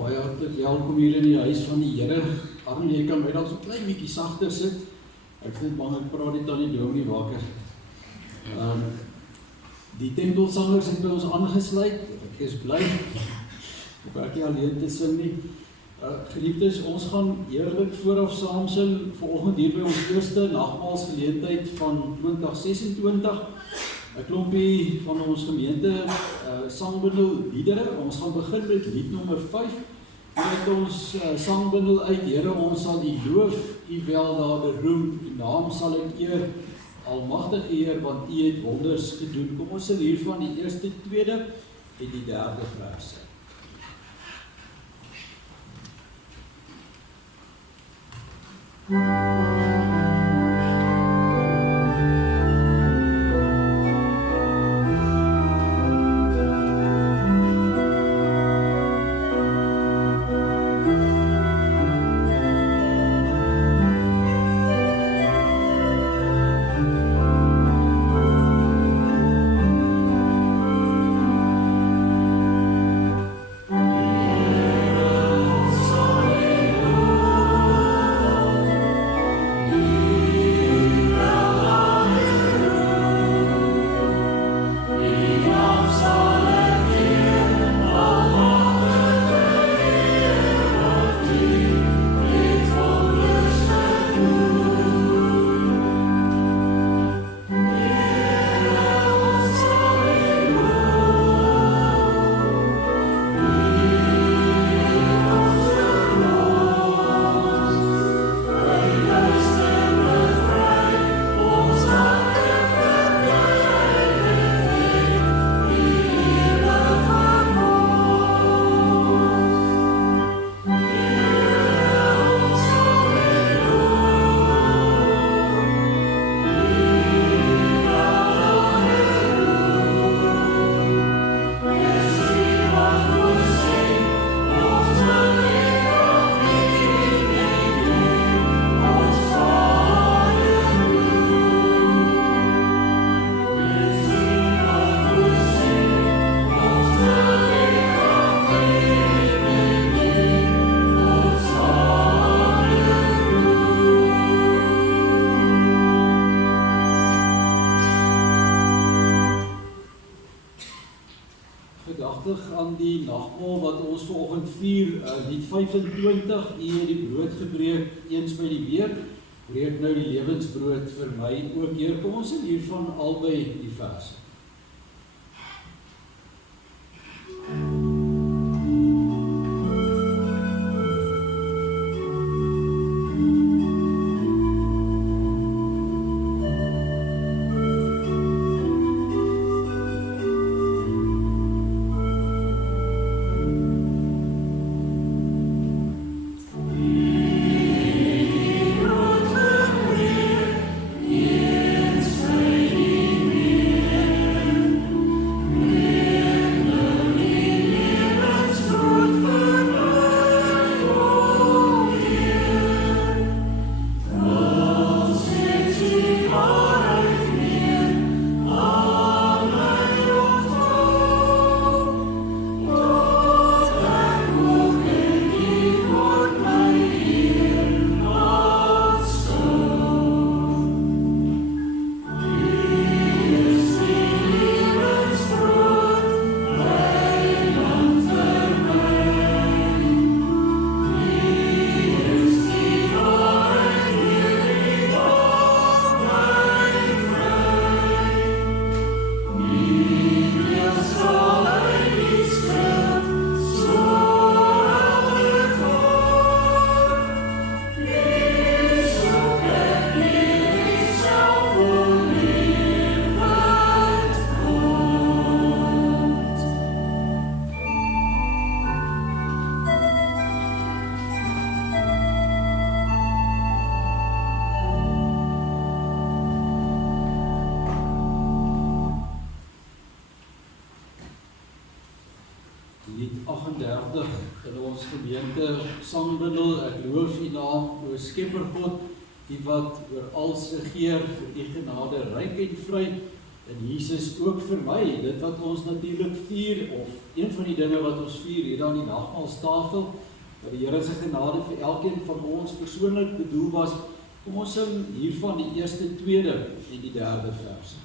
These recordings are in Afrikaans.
Baie hartlik welkom hier in die huis van die Here. Arno, jy kan my dalk so klein bietjie sagter sit. Ek is net bang ek praat net aan die dominee wakker. Die tempelsangers het by ons aangesluit. Ek is bly. Ek werk nie alleen te sing nie. Geliefdes, ons gaan heerlik vooraf saam sing vanoggend hier by ons eerste nagmaalsgeleentheid van 2026. 'n klompie van ons gemeente sangbundel liedere. Ons gaan begin met lied nommer 5. Met ons sangbundel uit: Here, ons sal U loof, U weldade roem, U naam sal ek eer, almagtige Heer, want U het wonders gedoen. Kom ons sing hiervan die eerste, tweede en die derde verse. Aan die nagmaal wat ons vanoggend vier, lied 25, U het die brood gebreek eens by die weer, breek nou die lewensbrood vir my ook, Heer. Kom ons sing hiervan albei die verse. Lied 38 in ons gemeente sangbundel: Ek loof U naam, O Skepper God, die wat oor alles regeer, vir die genade ryk en vry, En Jesus ook vir my, dit wat ons natuurlik vier, of een van die dinge wat ons vier hier aan die nagmaalstafel, dat die Here se genade vir elkeen van ons persoonlik bedoel was, kom ons sing hiervan die eerste, tweede en die derde verse.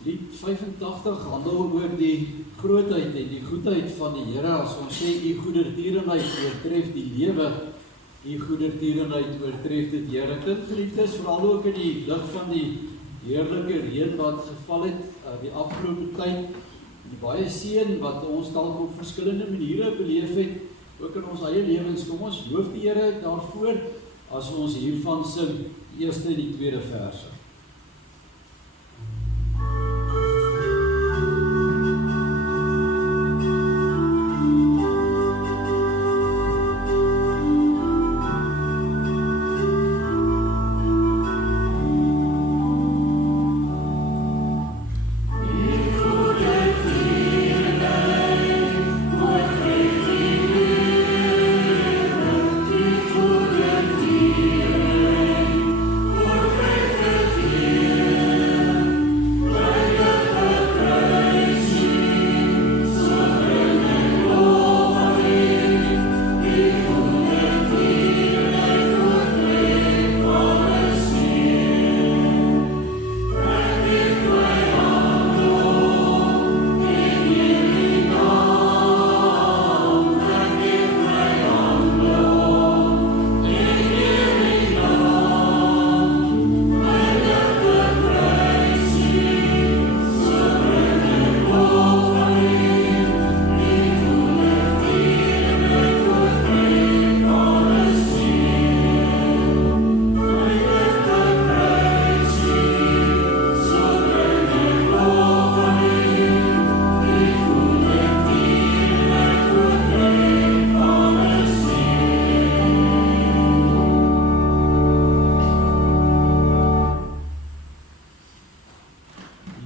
Lied 85 handel oor die grootheid en die goedheid van die Here. As ons sê, die goedertierenheid oortref die lewe, die goedertierenheid oortref dit Here. Dit geliefdes, veral ook in die lig van die heerlike reën wat geval het die afgelope tyd, die baie seën wat ons dalk op verskillende maniere beleef het, ook in ons eie lewens. Kom ons loof die Here daarvoor as ons hiervan sing, die eerste en die tweede verse.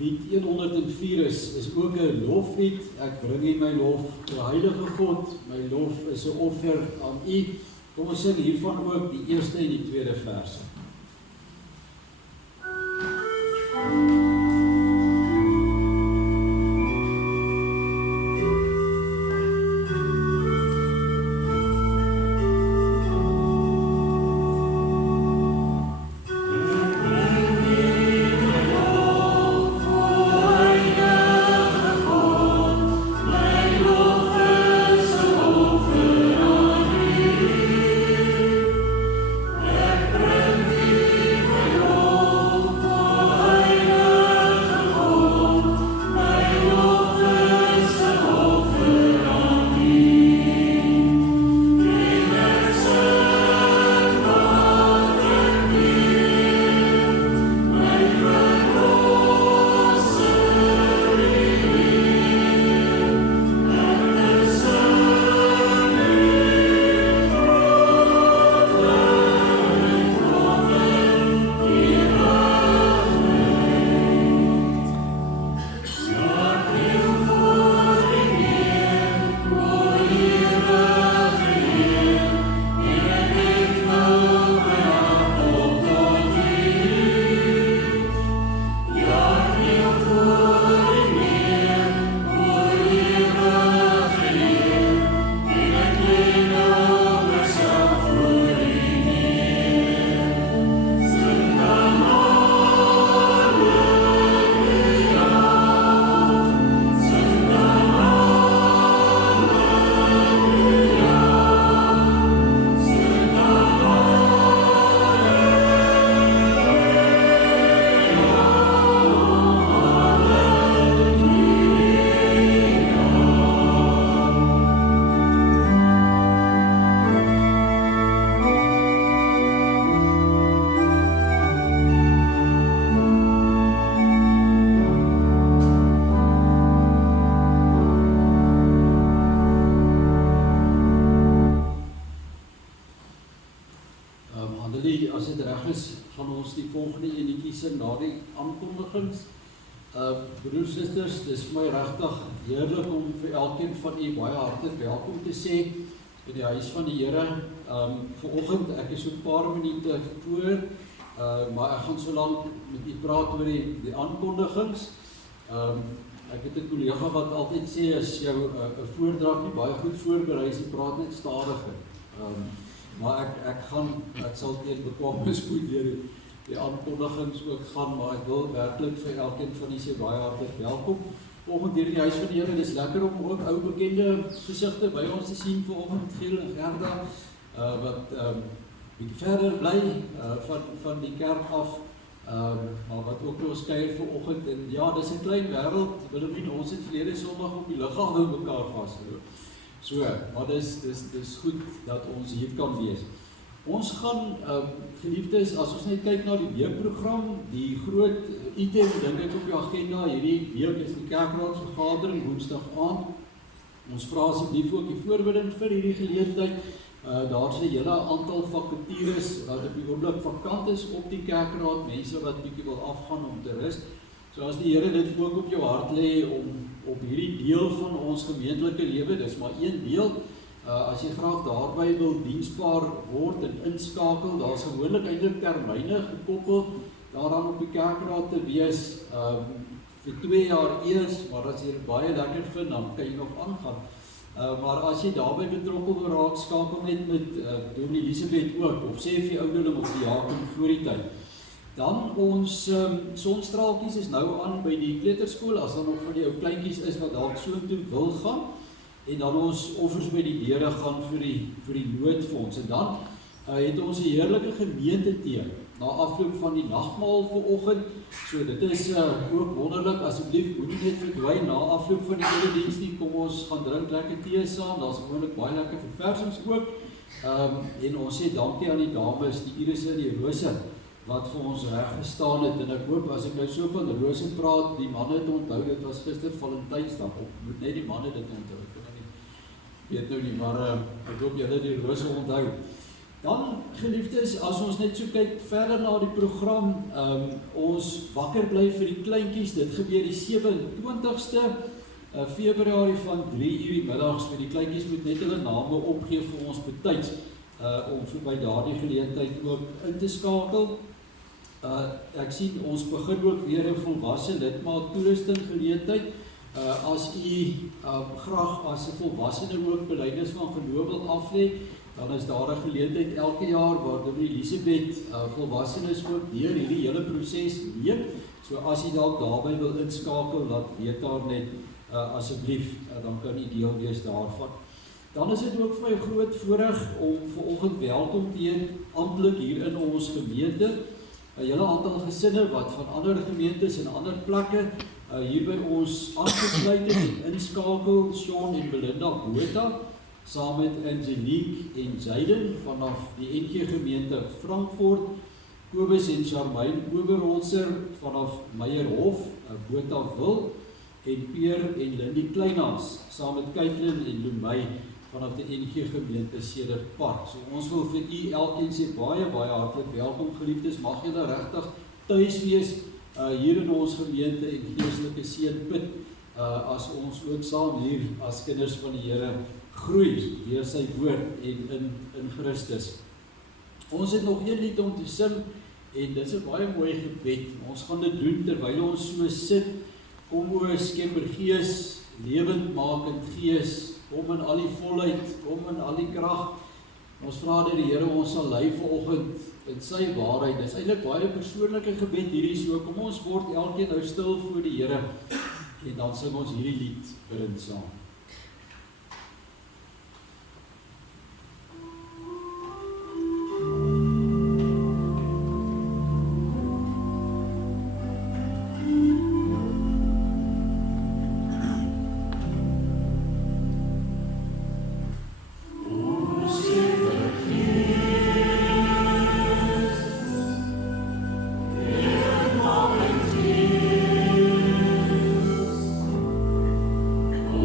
Lied 104 is ook 'n loflied. Ek bring U my lof, O Heilige God, my lof is 'n offer aan U. Kom ons sing hiervan ook die eerste en die tweede verse. Bring Annelie, as dit reg is, gaan ons die volgende enetjie sing na die aankondigings. Broers, susters, dis vir my regtig heerlik om vir elkeen van u baie hartlik welkom te sê in die huis van die Here. Vanoggend, ek is so 'n paar minute voor, maar ek gaan so lank met u praat oor die aankondigings. Ek het 'n kollega wat altyd sê, as jou 'n voordrag nie baie goed voorberei is, jy praat net stadiger. Maar ek sal teen bekwame spoed deur die aankondigings ook gaan, maar ek wil werklik vir elkeen van u sê baie hartlik welkom. Vanoggend hier in die huis van die Here, dis lekker om ook ou bekende gesigte by ons te sien vanoggend, Giel en Gerda, wat bietjie verder bly van die kerk af, maar wat ook nog kuier vanoggend. En ja, dis 'n klein wêreld, Willemien, ons het verlede Sondag op die lughawe mekaar vasgeloop. So, maar dis goed dat ons hier kan wees. Ons gaan, geliefdes, as ons net kyk na die weekprogram, die groot item, dink ek op die agenda, hierdie week is die kerkraadsvergadering, Woensdag aand. Ons vra asseblief ook die voorbereiding vir hierdie geleentheid. Daar's 'n hele aantal vakatures wat op die oomblik vakant is op die kerkraad, mense wat bietjie wil afgaan om te rus. So as die Here dit ook op jou hart lê om op hierdie deel van ons gemeentelike lewe, dis maar een deel, as jy graag daarby wil diensbaar word en inskakel, daar's gewoonlik eintlik termyne gekoppel daaraan op die kerkraad te wees, vir 2 jaar eers, maar as jy dit baie lekker vind, dan kan jy nog aangaan. Maar as jy daarbey betrokke wil raak, skakel net met Dominee Elisabeth ook, of sê vir die ouderling of die Jakob voor die tyd. Dan ons sonstraaltjies is nou aan by die kleuterskool, as daar nog van die ou kleintjies is wat dalk soontoe wil gaan, en dan ons offers by die deure gaan vir die noodfonds. En dan het ons 'n heerlike gemeentetee na afloop van die nagmaal vanoggend. So dit is ook wonderlik, asseblief moenie net verdwyn na afloop van die erediens nie. Kom ons gaan drink lekker tee saam. Daar's gewoonlik baie lekker verversings ook. En ons sê dankie aan die dames, die Iris en die Rose, wat vir ons reg gestaan het. En ek hoop, as ek nou so van Rose praat, die manne het onthou, dit was gister Valentynsdag, of moet net die manne dit onthou, ek weet nou nie, maar ek hoop julle die Rose onthou. Dan, geliefdes, as ons net so kyk verder na die program, ons wakker bly vir die kleintjies, dit gebeur die 27ste Februarie van 3 uur die middags, vir die kleintjies moet net hulle name opgee vir ons betyds, om by daardie geleentheid ook in te skakel. Ek sien, ons begin ook weer 'n volwasse lidmaat toerusting geleentheid. As u graag as 'n volwassene ook belydenis van geloof wil aflê, dan is daar 'n geleentheid elke jaar waar Dominee Elisabeth volwassenes ook deur hierdie hele proses neem. So as u dalk daarby wil inskakel, laat weet daar net asseblief, dan kan u deel wees daarvan. Dan is dit ook vir my 'n groot voorreg om vanoggend welkom te heet amptelik hier in ons gemeente. 'n Hele aantal gesinne wat van ander gemeentes en ander plekke hier by ons aangesluit het en inskakel, Sean en Belinda Botha, saam met Angelique en Jayden vanaf die NG gemeente Frankfurt, Kobus en Charmaine Oberholzer vanaf Meyerhof, Bothaville, en Pierre en Lindy Kleinhans, saam met Caitlin en Lumey vanaf die NG gemeente Cederpark. So ons wil vir u elkeen sê baie hartlik welkom, geliefdes, mag julle regtig tuis wees hier in ons gemeente en geestelike seën put, as ons ook saam hier as kinders van die Here groei deur sy woord en in Christus. Ons het nog een lied om te sing, en dit is 'n baie mooi gebed. Ons gaan dit doen terwyl ons so sit. Kom o Skepper Gees, lewendmakend Gees, kom in al die volheid, kom in al die krag. Ons vra dat die Here ons sal lei vanoggend in sy waarheid. Dit is eintlik baie persoonlike gebed hierdie, so kom ons word elkeen nou stil voor die Here, en dan sing ons hierdie lied erin saam.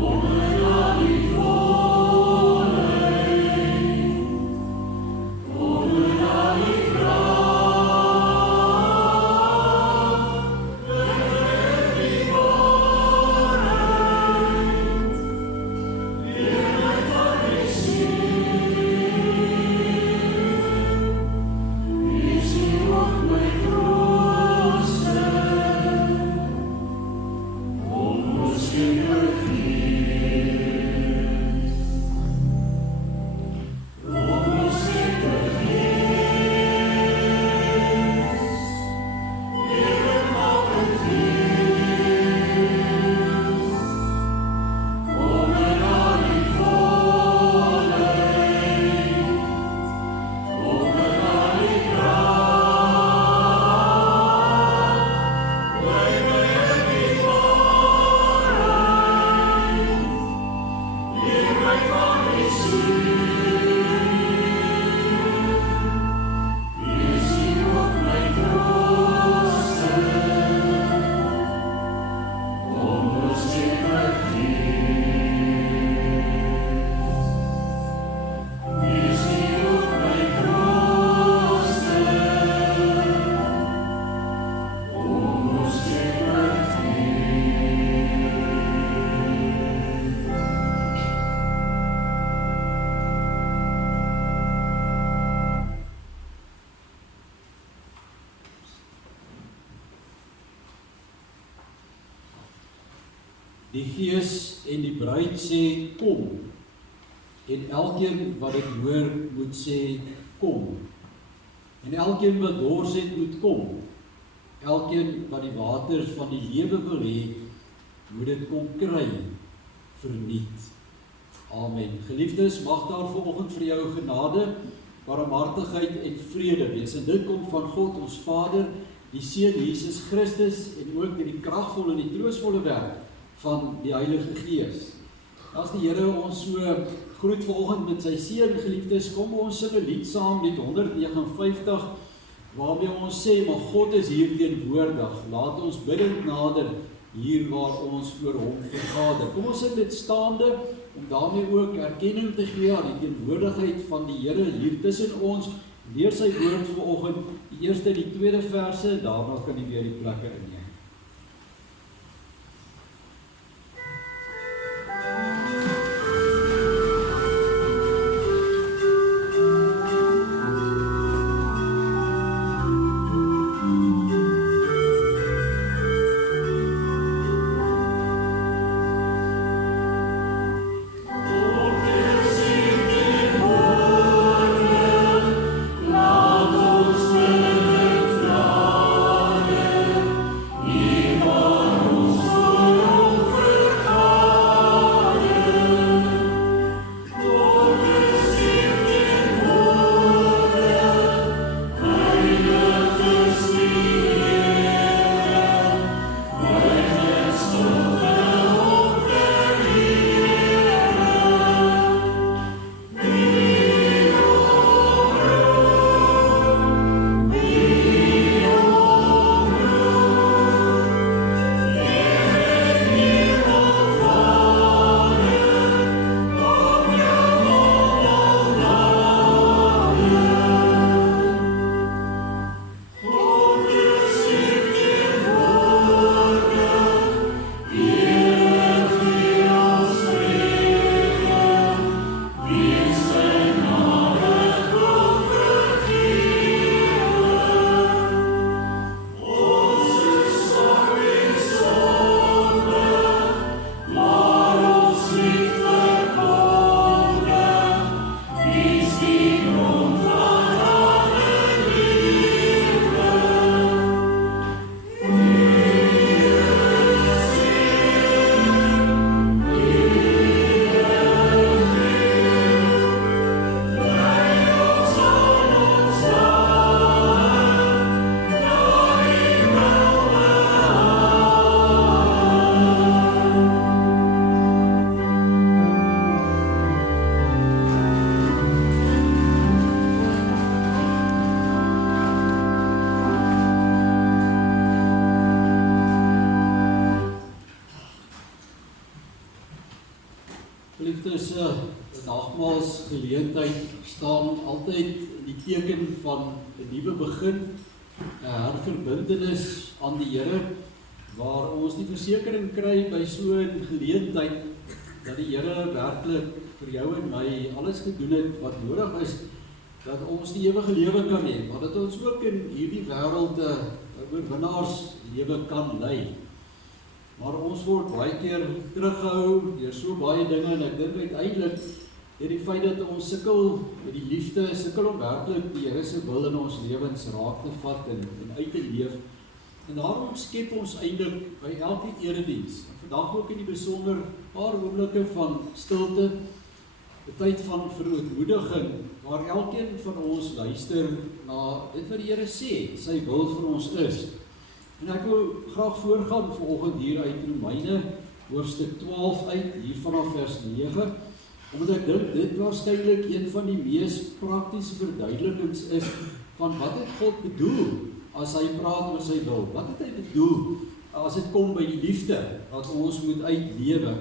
Oh Die Gees en die bruid sê, kom. En elkeen wat dit hoor, moet sê, kom. En elkeen wat dors het, moet kom. Elkeen wat die waters van die lewe wil hê, moet dit kom kry, verniet. Amen. Geliefdes, mag daar vanoggend vir jou genade, barmhartigheid en vrede wees. En dit kom van God, ons Vader, die Seun Jesus Christus, en ook die kragvolle en die troostvolle werk van die Heilige Gees. As die Here ons so groet vanoggend met sy seën, geliefdes, kom ons sing 'n lied saam, lied 159, waarmee ons sê, maar God is hier teenwoordig. Laat ons bidend nader, hier waar ons voor hom vergader. Kom ons sing dit staande, om daarmee ook erkenning te gee aan die teenwoordigheid van die Here hier tussen ons, deur sy woord vanoggend, die eerste en die tweede verse, daarna kan jy weer die plekke inneem. Geliefdes, nagmaals geleentheid staan altyd in die teken van 'n nuwe begin, 'n herverbintenis aan die Here, waar ons die versekering kry by so 'n geleentheid dat die Here werklik vir jou en my alles gedoen het wat nodig is, dat ons die ewige lewe kan hê, maar dat ons ook in hierdie wêreld 'n oorwinnaarslewe kan lei. Maar ons word baie keer teruggehou deur so baie dinge, en ek dink uiteindelik deur die feit dat ons sukkel met die liefde, sukkel om werklik die Here se wil in ons lewens raak te vat en uit te leef. En daarom skep ons eintlik by elke erediens, vandag ook in die besonder paar oomblikke van stilte, 'n tyd van verootmoediging, waar elkeen van ons luister na dit wat die Here sê, sy wil vir ons is. En ek wil graag voorgaan vanoggend hier uit Romeine, hoofstuk 12 uit, hier vanaf vers 9, omdat ek dink dit waarskynlik een van die mees praktiese verduidelikings is van wat het God bedoel as hy praat oor sy wil. Wat het hy bedoel as dit kom by die liefde wat ons moet uitlewe?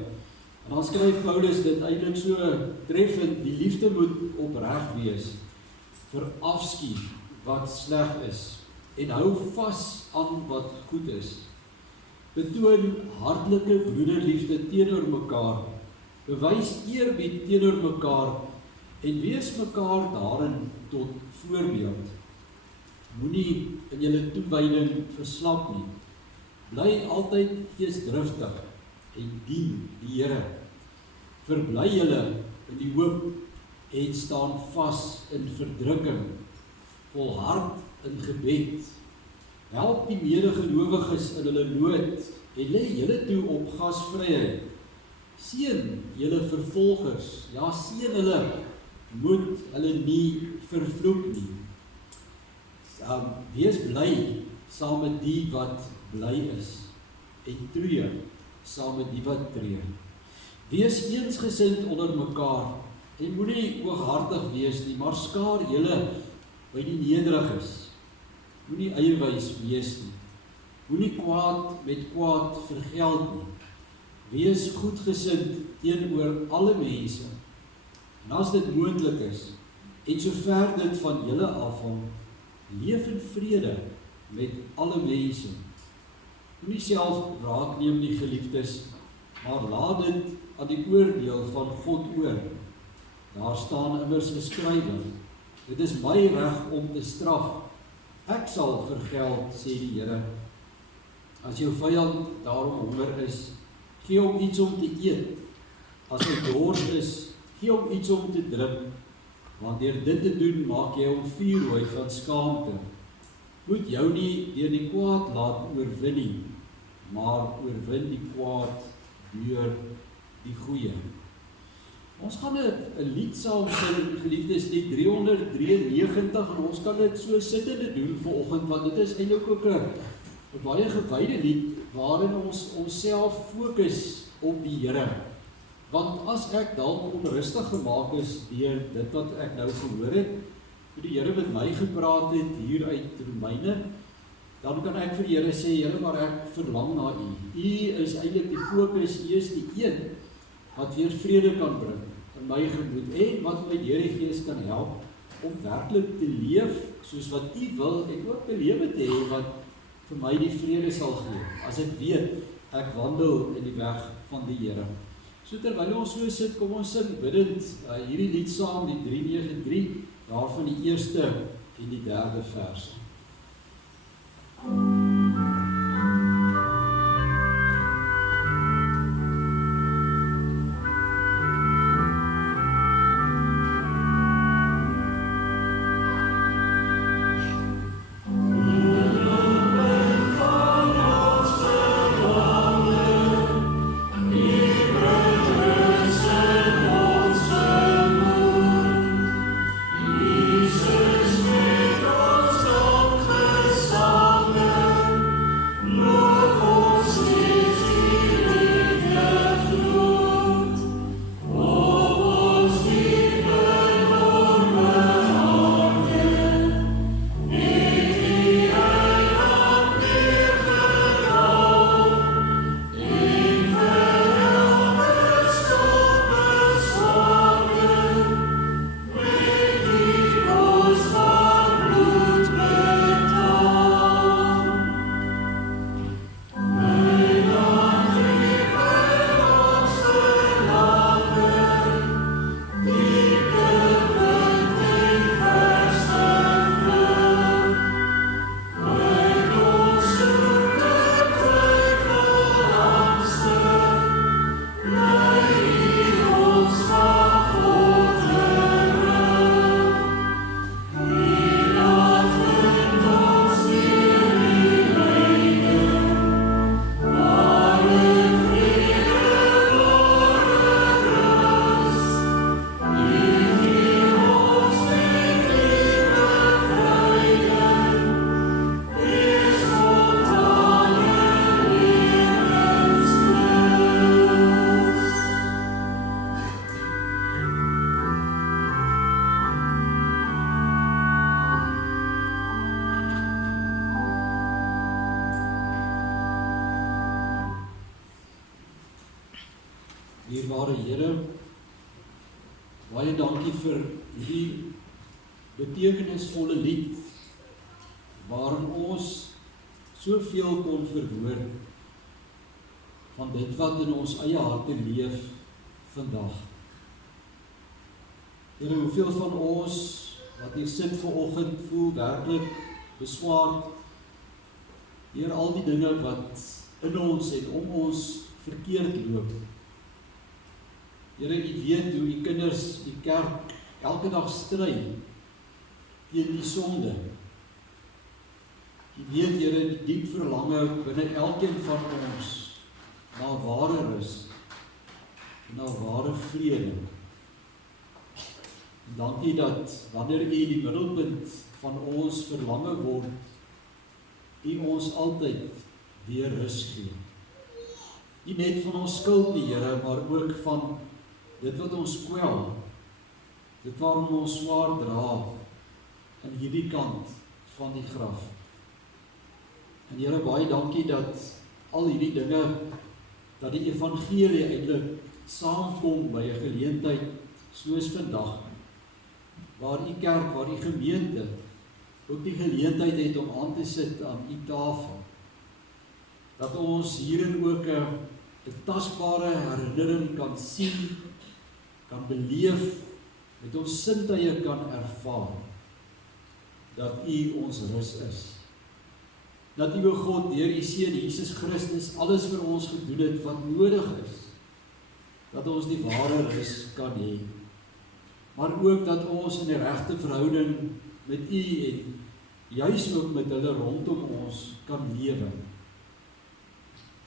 En dan skryf Paulus dit eintlik so treffend, die liefde moet opreg wees, verafskiet wat sleg is, en hou vas aan wat goed is. Betoon hartlike broederliefde teenoor mekaar, bewys eerbied teenoor mekaar, en wees mekaar daarin tot voorbeeld. Moenie in julle toewyding verslap nie. Bly altyd geesdriftig, en dien die Here. Verbly julle in die hoop en staan vas in verdrukking, volhard in gebed. Help die medegelowiges in hulle nood en lê julle toe op gasvryheid. Seën julle vervolgers, ja seën hulle, moet hulle nie vervloek nie. Wees bly saam met die wat bly is en treur saam met die wat treur. Wees eensgesind onder mekaar en moenie hooghartig wees nie, maar skaar julle by die nederiges. Moenie eierwys wees nie. Moenie kwaad met kwaad vergeld nie. Wees goedgesind teenoor alle mense. En as dit moontlik is, en sover dit van julle afhang, leef in vrede met alle mense. Moenie self raad neem nie, geliefdes, maar laat dit aan die oordeel van God oor. Daar staan immers geskrywe, dit is my reg om te straf, ek sal vergeld, sê die Here. As jou vyand daarom honger is, gee hom iets om te eet. As hy dors is, gee hom iets om te drink, want deur dit te doen, maak jy hom vuurrooi van skaamte. Moet jou nie deur die kwaad laat oorwin nie, maar oorwin die kwaad deur die goeie. Ons gaan 'n lied saam sing, geliefdes, die 393, en ons kan dit so sittende doen vanoggend, want dit is eintlik ook 'n baie gewyde lied, waarin ons onsself fokus op die Here. Want as ek dalk onrustig gemaak is deur dit wat ek nou gehoor het, hoe die Here met my gepraat het hier uit Romeine, dan kan ek vir die Here sê, Here, maar ek verlang na U. U is eintlik die fokus, U is die een wat weer vrede kan bring in my gemoed en wat my deur die Gees kan help om werklik te leef soos wat U wil en ook 'n lewe te hê wat vir my die vrede sal gee, as ek weet, ek wandel in die weg van die Here. So terwyl ons so sit, kom ons sing bidend hierdie lied saam, die 393, daarvan die eerste en die derde verse. Dierbare Here, baie dankie vir hierdie betekenisvolle lied, waarin ons soveel kon verwoord van dit wat in ons eie harte leef vandag. Here, hoeveel van ons wat hier sit vanoggend voel werklik beswaard deur al die dinge wat in ons en om ons verkeerd loop. Here, U weet hoe U kinders die kerk elke dag stry teen die sonde. U weet, Here, die diep verlange binne elkeen van ons na ware rus en na ware vrede. En dankie dat wanneer U die middelpunt van ons verlange word, U ons altyd weer rus gee. Nie net van ons skuld nie, Here, maar ook van dit wat ons kwel, dit waarom ons swaar dra aan hierdie kant van die graf. En Here, baie dankie dat al hierdie dinge, dat die evangelie eintlik saamkom by 'n geleentheid soos vandag, waar U kerk, waar U gemeente ook die geleentheid het om aan te sit aan U tafel. Dat ons hierin ook 'n tasbare herinnering kan sien, kan beleef, met ons sintuie kan ervaar, dat U ons rus is. Dat U, o God, deur U Seun Jesus Christus alles vir ons gedoen het wat nodig is, dat ons die ware rus kan hê, maar ook dat ons in die regte verhouding met U en juis ook met hulle rondom ons kan lewe.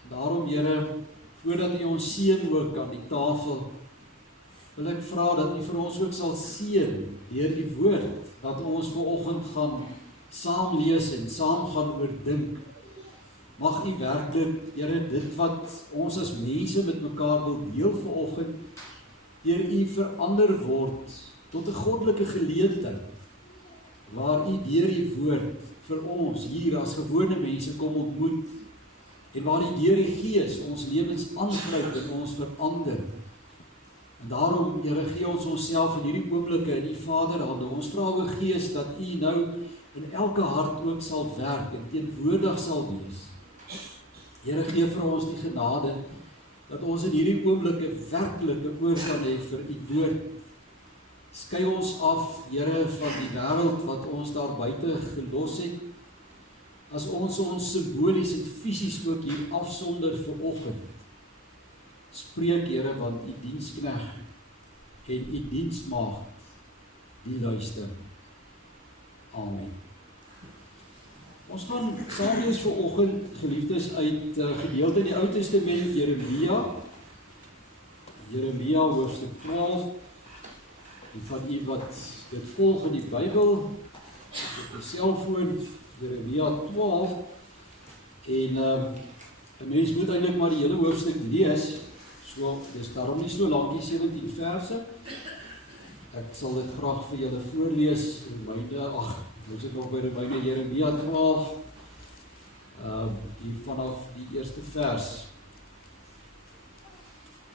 Daarom, Here, voordat U ons seën ook aan die tafel, wil ek vra dat U vir ons ook sal seën deur U woord, dat ons vanoggend gaan saam lees en saam gaan oordink. Mag U werklik, Here, dit wat ons as mense met mekaar wil deel vanoggend, deur U verander word tot 'n goddelike geleentheid, waar U deur U woord vir ons hier as gewone mense kom ontmoet, en waar U deur die Gees ons lewens aangryp en ons verander. En daarom, Here, gee ons onsself in hierdie oomblikke in U Vaderhande. Ons vra, o Gees, dat U nou in elke hart ook sal werk en teenwoordig sal wees. Here, gee vir ons die genade, dat ons in hierdie oomblikke werklik 'n oor kan hê vir U woord. Skei ons af, Here, van die wêreld wat ons daar buite gelos het, as ons simbolies en fisies ook hier afsonder vanoggend. Spreek, Here, want U diensknegt en U diensmaagd die luister. Amen. Ons gaan saam lees vanoggend, geliefdes, uit gedeelte in die Ou Testament, Jeremia hoofstuk 12. En van u wat dit volg in die Bybel, op die selfoon, Jeremia 12. En 'n mens moet eintlik maar die hele hoofstuk lees. So, dis daarom nie so lank, die 17 verse. Ek sal dit graag vir julle voorlees in myne, ons het nog by myne Jeremia 12, hier vanaf die eerste vers.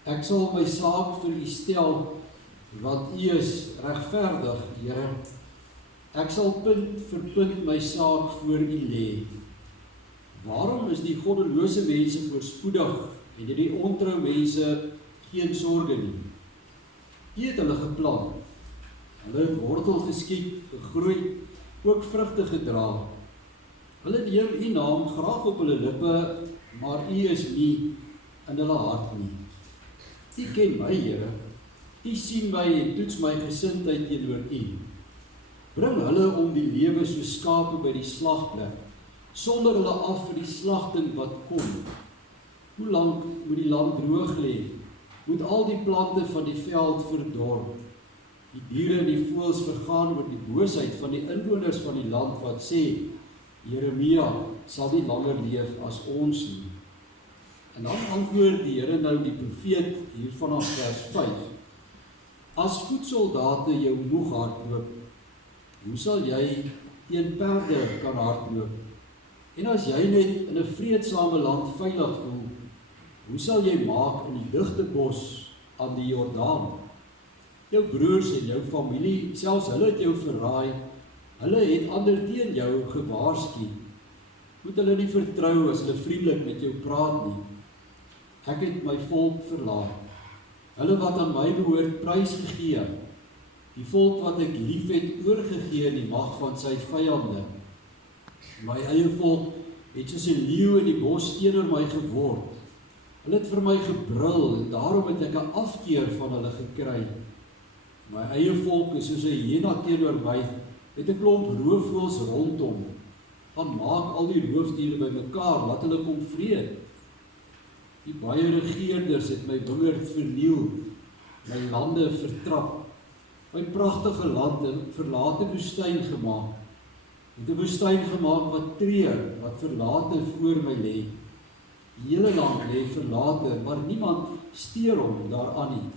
Ek sal my saak vir U stel, want U is regverdig, Here. Ek sal punt vir punt my saak voor U lê. Waarom is die goddelose mense voorspoedig en die ontrou mense geen sorge nie? U het hulle geplant, hulle het wortel geskiet, gegroei, ook vrugte gedra. Hulle neem U naam graag op hulle lippe, maar U is nie in hulle hart nie. U ken my, Here. U sien my en toets my gesindheid teenoor U. Bring hulle om die lewe soos skape by die slagplek, sonder hulle af vir die slagting wat kom. Hoe lank moet die land droog lê? Moet al die plante van die veld verdor? Die diere en die voëls vergaan oor die boosheid van die inwoners van die land wat sê, Jeremia sal nie langer leef as ons nie. En dan antwoord die Here nou die profeet hier vanaf vers 5. As voetsoldate jou moeg hardloop, hoe sal jy teen perde kan hardloop? En as jy net in 'n vreedsame land veilig voel, hoe sal jy maak in die digte bos aan die Jordaan? Jou broers en jou familie, selfs hulle het jou verraai, hulle het ander teen jou gewaarsku. Moet hulle nie vertrou as hulle vriendelik met jou praat nie. Ek het my volk verlaat, hulle wat aan my behoort prys gegee, die volk wat ek lief het oorgegee in die mag van sy vyande. My eie volk het soos 'n leeu in die bos teenoor my geword. Hulle het vir my gebrul en daarom het ek 'n afkeer van hulle gekry. My eie volk is soos 'n hyena teenoor my, het 'n klomp roofvoëls rondom. Gaan maak al die roofdiere bymekaar, laat hulle kom vreet. Die baie regeerders het my wingerd verniel, my lande vertrap. My pragtige land 'n verlate woestyn gemaak. Het 'n woestyn gemaak wat treur, wat verlate voor my lê. Die hele land lê verlate, maar niemand steur hom daaraan nie.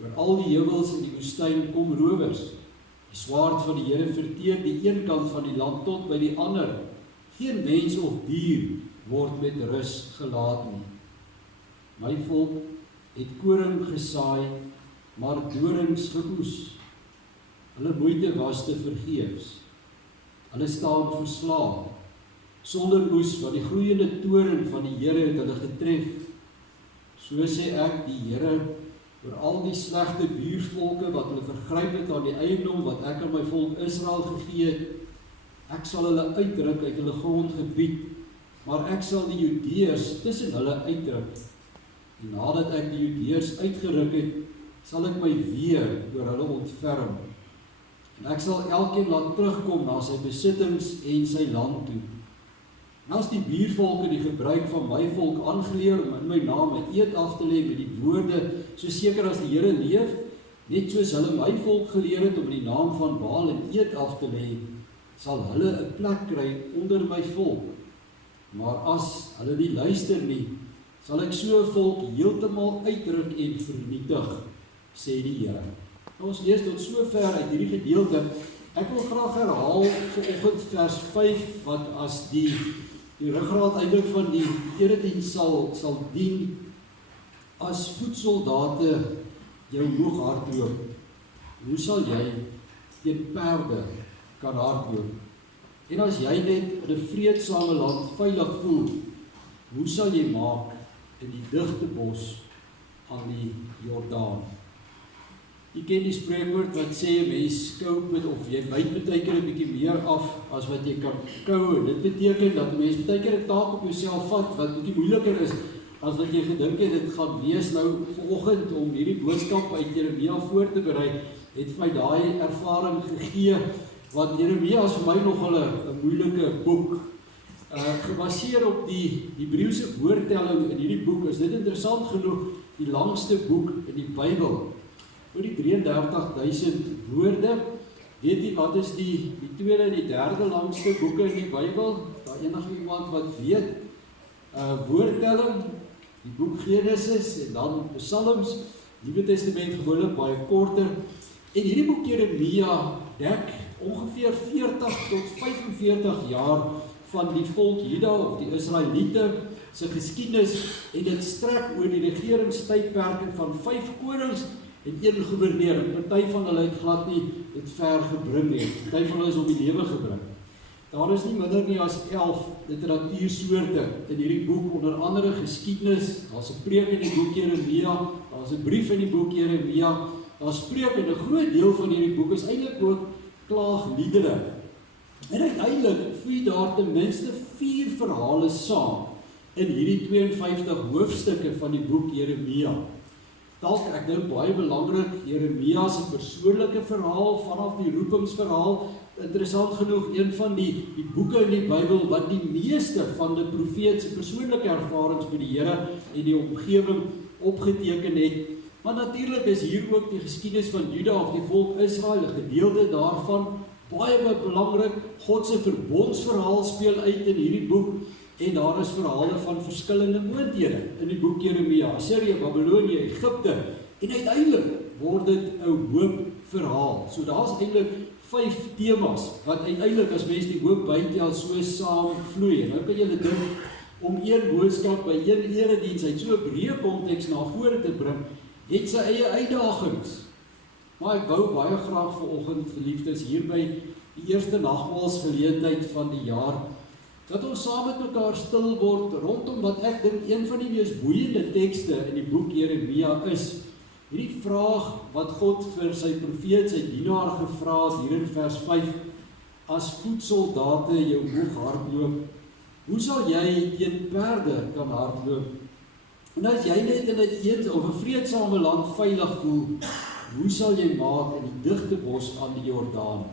Oor al die heuwels in die woestyn kom rowers. Die swaard van die Here verteer die een kant van die land tot by die ander. Geen mens of dier word met rus gelaat nie. My volk het koring gesaai, maar dorings geoes. Hulle moeite was te vergeefs. Hulle staan verslae, sonder oes, want die gloeiende toorn van die Here het hulle getref. So sê ek, die Here, oor al die slegte buurvolke wat hulle vergryp het aan die eiendom wat ek aan my volk Israel gegee het, ek sal hulle uitruk uit hulle grondgebied, maar ek sal die Judeërs tussen hulle uitruk. En nadat ek die Judeërs uitgeruk het, sal ek my weer oor hulle ontferm. En ek sal elkeen laat terugkom na sy besittings en sy land toe. En as die buurvolke die gebruik van my volk aangeleer om in my naam 'n eed af te lê met die woorde, so seker as die Here leef, net soos hulle my volk geleer het om in die naam van Baal 'n eed af te lê, sal hulle 'n plek kry onder my volk. Maar as hulle nie luister nie, sal ek so 'n volk heeltemal uitruk en vernietig, sê die Here. Ons lees tot so ver uit hierdie gedeelte. Ek wil graag herhaal vanoggend vers 5, wat as die ruggraat eintlik van die erediens sal dien, as voetsoldate jou hoog hardloop. Hoe sal jy teen perde kan hardloop? En as jy net in 'n vreedsame land veilig voel, hoe sal jy maak in die digte bos aan die Jordaan? Jy ken die spreekwoord wat sê, mens kou met, of jy byt baie keer 'n bietjie meer af as wat jy kan kou. En dit beteken dat mens baie keer 'n taak op jouself vat wat bietjie moeiliker is as wat jy gedink het dit gaan wees. Nou vanoggend om hierdie boodskap uit Jeremia voor te berei, het vir my daai ervaring gegee, want Jeremia is vir my nogal 'n moeilike boek. Gebaseer op die Hebreëse woordtelling in hierdie boek, is dit interessant genoeg die langste boek in die Bybel. Oor die 33.000 woorde. Weet jy wat is die tweede en die derde langste boeke in die Bybel? Daar enigiemand wat weet? Woordtelling, die boek Genesis en dan Psalms, Nuwe Testament gewoonlik baie korter. En hierdie boek Jeremia dek ongeveer 40 tot 45 jaar van die volk Juda of die Israeliete se geskiedenis, en dit strek oor die regeringstydperke van 5 konings en 1 gouverneur. Party van hulle het glad nie dit ver gebring nie. Party van hulle is om die lewe gebring. Daar is nie minder nie as 11 literatuursoorte in hierdie boek, onder andere geskiedenis, daar's 'n preek in die boek Jeremia, daar's 'n brief in die boek Jeremia, daar's spreuke, en 'n groot deel van hierdie boek is eintlik ook klaagliedere. En uiteindelik voeg daar ten minste 4 verhale saam in hierdie 52 hoofstukke van die boek Jeremia. Dalk, ek dink baie belangrik, Jeremia se persoonlike verhaal vanaf die roepingsverhaal. Interessant genoeg, een van die boeke in die Bybel wat die meeste van die profeet se persoonlike ervarings met die Here en die omgewing opgeteken het. Maar natuurlik is hier ook die geskiedenis van Juda of die volk Israel, 'n gedeelte daarvan, baie belangrik. God se verbondsverhaal speel uit in hierdie boek. En daar is verhale van verskillende moondhede in die boek Jeremia, Assirië, Babylonië, Egipte, en uiteindelik word dit 'n hoopverhaal. So daar's eintlik 5 temas, wat uiteindelik as mens die hoop bytel so saamvloei. En nou kan jy dink, om een boodskap by een erediens uit so 'n breë konteks na vore te bring, het sy eie uitdagings. Maar ek wou baie graag vanoggend, geliefdes, hier by die eerste nagmaalsgeleentheid van die jaar, dat ons saam met mekaar stil word rondom wat ek dink een van die mees boeiende tekste in die boek Jeremia is. Hierdie vraag wat God vir sy profeet, sy dienaar gevra het hier in vers 5, as voetsoldate jou hoog hardloop, hoe sal jy teen perde kan hardloop? En as jy net in 'n eet of 'n vreedsame land veilig voel, hoe sal jy maak in die digte bos aan die Jordaan?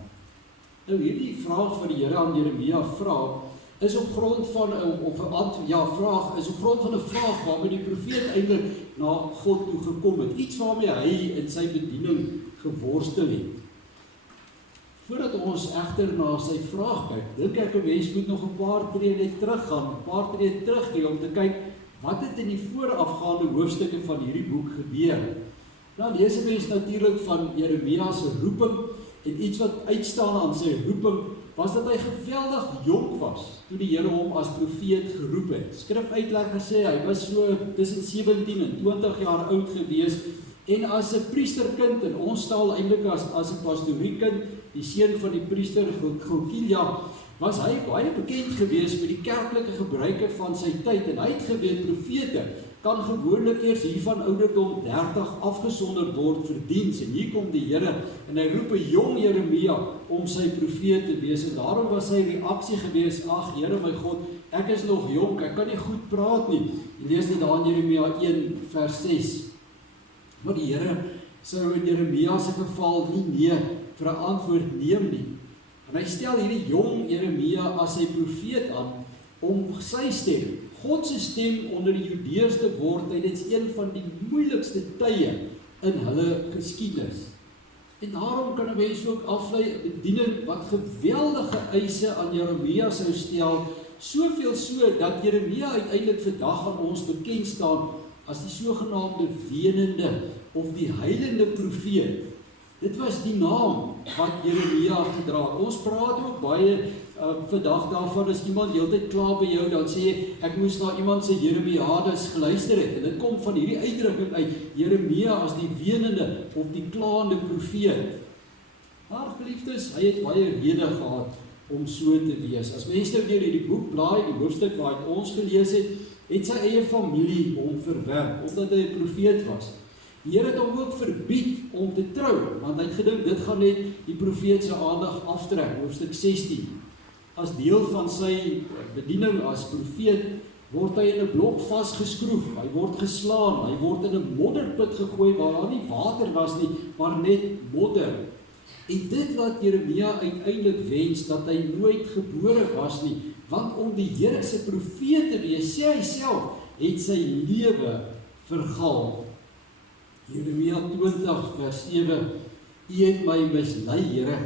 Nou hierdie vraag wat die Here aan Jeremia vra, is op grond van vraag is op grond van 'n vraag waarmee die profeet eintlik na God toe gekom het, iets waarmee hy in sy bediening geworstel het. Voordat ons egter na sy vraag kyk, dink ek 'n mens moet nog 'n paar tree net teruggaan, 'n paar tree terug om te kyk wat het in die voorafgaande hoofstukke van hierdie boek gebeur. Nou lees 'n mens natuurlik van Jeremia se roeping, en iets wat uitstaan aan sy roeping was dat hy geweldig jonk was toe die Here hom as profeet geroep het. Skrifuitlegger sê hy was so tussen 17 en 20 jaar oud gewees, en as 'n priesterkind, en ons taal eintlik as 'n pastoriekind, die seun van die priester Gilkia, was hy baie bekend gewees met die kerklike gebruike van sy tyd, en hy het geweet profete kan gewoonlik eers hier van ouderdom 30 afgesonder word vir diens, en hier kom die Here, en hy roep 'n jong Jeremia om sy profeet te wees, en daarom was sy reaksie gewees, ag Here my God, ek is nog jonk, ek kan nie goed praat nie. Jy lees dit daar in Jeremia 1 vers 6. Maar die Here sou in Jeremia se geval nie nee vir 'n antwoord neem nie. En hy stel hierdie jong Jeremia as sy profeet aan om sy stem, God se stem onder die Judeërs te word tydens een van die moeilikste tye in hulle geskiedenis. En daarom kan 'n mens ook aflei 'n bediening wat geweldige eise aan Jeremia sou stel, soveel so dat Jeremia uiteindelik vandag aan ons bekend staan as die sogenaamde wenende of die heilende profeet. Dit was die naam wat Jeremia gedra het. Ons praat ook baie vandag daarvan, as iemand heeltyd kla by jou, dan sê ek moes na iemand se Jeremiades geluister het, en dit kom van hierdie uitdrukking uit, Jeremia as die wenende of die klaande profeet. Maar geliefdes, hy het baie rede gehad om so te wees. As mense nou deur hierdie boek blaai, die hoofstuk waar ons gelees het sy eie familie hom verwerp, omdat hy 'n profeet was. Die Here het hom ook verbied om te trou, want hy het gedink dit gaan net die profeet se aandag aftrek, hoofstuk 16. As deel van sy bediening as profeet, word hy in 'n blok vasgeskroef, hy word geslaan, hy word in 'n modderput gegooi waar daar nie water was nie, maar net modder. En dit laat Jeremia uiteindelik wens dat hy nooit gebore was nie, want om die Here se profeet te wees, sê hy self, het sy lewe vergaal. Jeremia 20 vers 7, U het my mislei, Here,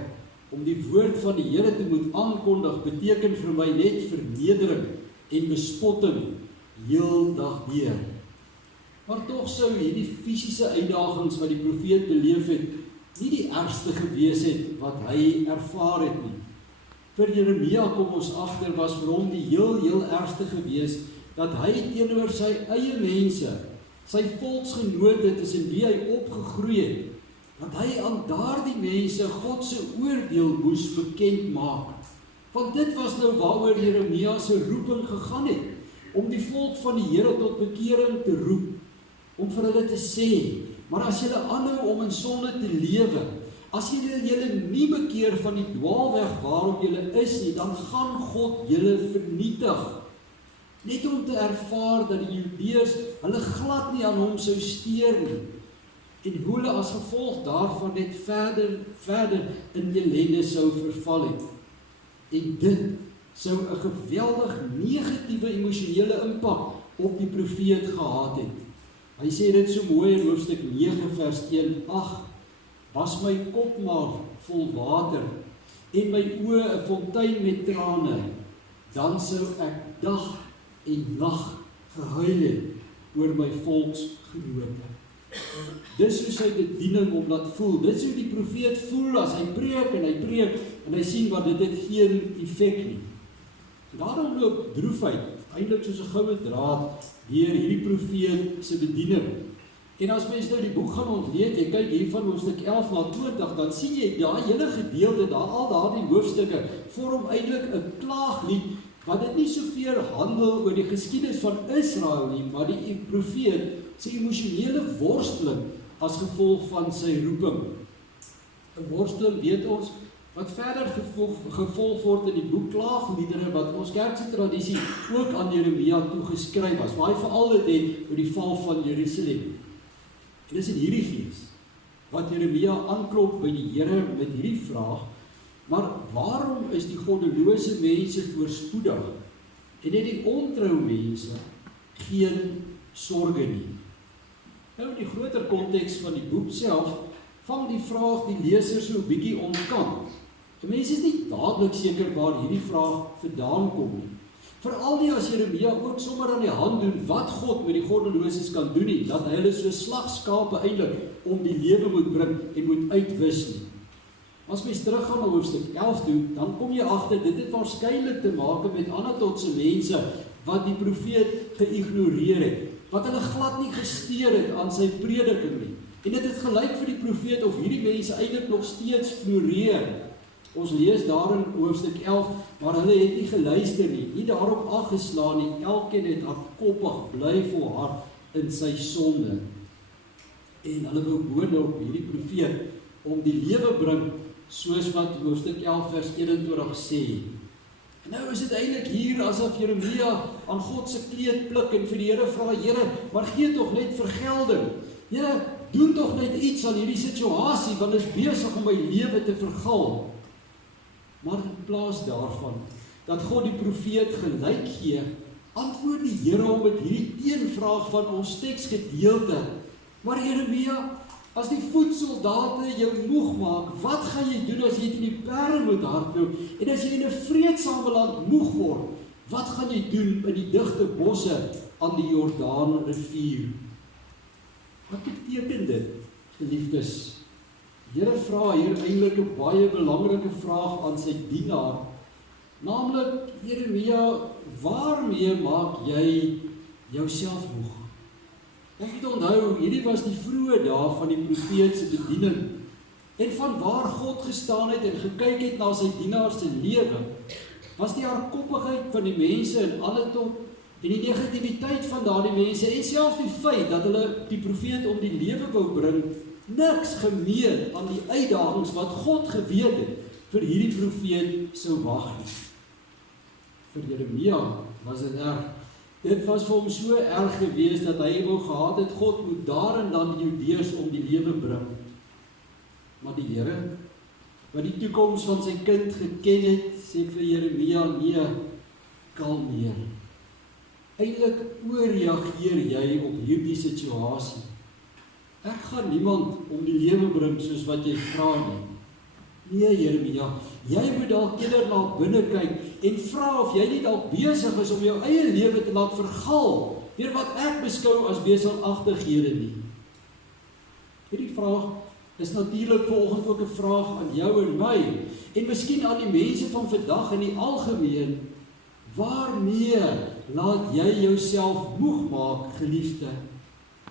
om die woord van die Here te moet aankondig, beteken vir my net vernedering en bespotting heel dag deur. Maar tog sou hierdie fisiese uitdagings wat die profeet beleef het, nie die ergste gewees het wat hy ervaar het nie. Vir Jeremia kom ons agter was vir hom die heel ergste gewees, dat hy teenoor sy eie mense, sy volksgenote tussen wie hy opgegroei het, dat hy aan daardie mense God se oordeel moes bekend maak. Want dit was nou waaroor Jeremia se roeping gegaan het, om die volk van die Here tot bekering te roep, om vir hulle te sê, maar as julle aanhou om in sonde te lewe, as julle nie bekeer van die dwaalweg waarop julle is nie, dan gaan God julle vernietig. Net om te ervaar dat die Judeërs hulle glad nie aan hom sou steur nie, en hoe hulle as gevolg daarvan net verder in ellende sou verval het. En dit sou 'n geweldig negatiewe emosionele impak op die profeet gehad het. Hy sê dit so mooi in hoofstuk 9 vers 1, ag, was my kop maar vol water, en my oë 'n fontein met trane, dan sou ek dag en nag gehuil het oor my volksgenote. Dis hoe sy bediening hom laat voel. Dis hoe die profeet voel as hy preek, en hy sien wat dit het geen effek nie. En daarom loop droefheid, eintlik soos 'n goue draad, deur hierdie profeet se bediening. En as mens nou die boek gaan ontleed, jy kyk hier van hoofstuk 11 na 20, dan sien jy daai hele gedeelte, al daardie hoofstukke, vorm eintlik 'n klaaglied, wat dit nie soveel handel oor die geskiedenis van Israel nie, maar die profeet sy emosionele worsteling as gevolg van sy roeping. 'n Worsteling, weet ons, wat verder gevolg word in die boek Klaagliedere, wat ons kerkse tradisie ook aan Jeremia toegeskryf was, waar hy veral dit het oor die val van Jerusalem. En dis in hierdie gees, wat Jeremia aanklop by die Here met hierdie vraag, maar waarom is die goddelose mense voorspoedig, en net die ontrou mense geen sorge nie? Nou in die groter konteks van die boek self, vang die vraag die leser so 'n bietjie ontkant. Die mense is nie dadelik seker waar hierdie vraag vandaan kom nie. Veral nie as Jeremia ook sommer aan die hand doen wat God met die goddeloses kan doen nie, dat hy hulle so slagskape eintlik om die lewe moet bring en moet uitwis nie. As mens teruggaan na hoofstuk 11 toe, dan kom jy agter dit het waarskynlik te maak met Anatotse mense wat die profeet geïgnoreer het, wat hulle glad nie gesteer het aan sy prediking nie. En dit het gelyk vir die profeet of hierdie mense eintlik nog steeds floreer. Ons lees daar in hoofstuk 11, maar hulle het nie geluister nie daarop aggeslaan nie, elkeen het hardkoppig bly volhard in sy sonde. En hulle wou boonop hierdie profeet om die lewe bring, soos wat hoofstuk 11 vers 21 sê. En nou is dit eintlik hier asof Jeremia aan God se kleed pluk en vir die Here vra, Here, maar gee tog net vergelding. Here, doen tog net iets aan hierdie situasie, want is besig om my lewe te vergal. Maar in plaas daarvan, dat God die profeet gelyk gee, antwoord die Here hom met hierdie teenvraag van ons teksgedeelte. Maar Jeremia, as die voetsoldate jou moeg maak, wat gaan jy doen as jy in die perde moet hardloop? En as jy in 'n vreedsame land moeg word, wat gaan jy doen in die digte bosse aan die Jordaanrivier? Wat beteken dit, geliefdes? Die Here vra hier eintlik 'n baie belangrike vraag aan sy dienaar, naamlik, Jeremia, waarmee maak jy jouself moeg? Ek moet onthou, hierdie was die vroeë dae van die profeet se bediening, en van waar God gestaan het en gekyk het na sy dienaar se lewe, was die hardkoppigheid van die mense in Anatot, en die negativiteit van daardie mense, en selfs die feit dat hulle die profeet om die lewe wou bring, niks gemeet aan die uitdagings wat God geweet het vir hierdie profeet sou wag nie. Vir Jeremia was dit erg. Dit was vir hom so erg geweest dat hy wou gehad het, God moet daar en dan die Judeërs om die lewe bring. Maar die Here, wat die toekoms van sy kind geken het, sê vir Jeremia, nee, kalmeer. Eintlik oorreageer jy op hierdie situasie. Ek gaan niemand om die lewe bring soos wat jy vra nie. Nee, Jeremia, jy moet dalk eerder na binne kyk en vra of jy nie dalk besig is om jou eie lewe te laat vergal deur wat ek beskou as beselagtighede nie. Hierdie vraag is natuurlik vanoggend ook 'n vraag aan jou en my, en miskien aan die mense van vandag in die algemeen. Waarmee laat jy jouself moeg maak, geliefde?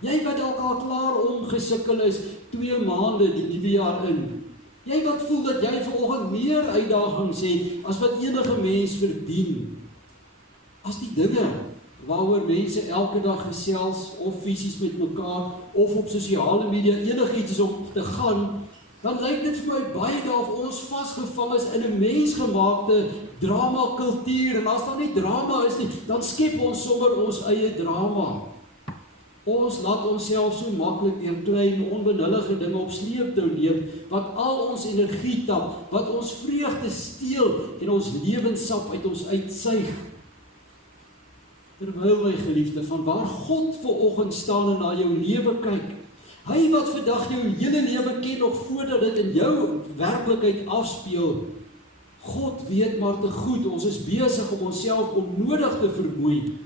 Jy wat dalk al klaar omgesukkel is 2 maande die nuwe jaar in. Jy wat voel dat jy vanoggend meer uitdagings het as wat enige mens verdien. As die dinge waaroor mense elke dag gesels, of fisies met mekaar, of op sosiale media enigiets is om te gaan, dan lyk dit vir my baie daarof ons vasgevang is in 'n mensgemaakte drama-kultuur, en as daar nie drama is nie, dan skep ons sommer ons eie drama. Ons laat onsself so maklik deur klein, onbenullige dinge op sleeptou neem, wat al ons energie tap, wat ons vreugde steel en ons lewenssap uit ons uitsuig. Terwyl, my geliefde, van waar God vanoggend staan en na jou lewe kyk, hy wat vandag jou hele lewe ken nog voordat dit in jou werklikheid afspeel, God weet maar te goed, ons is besig om onsself onnodig te vermoei,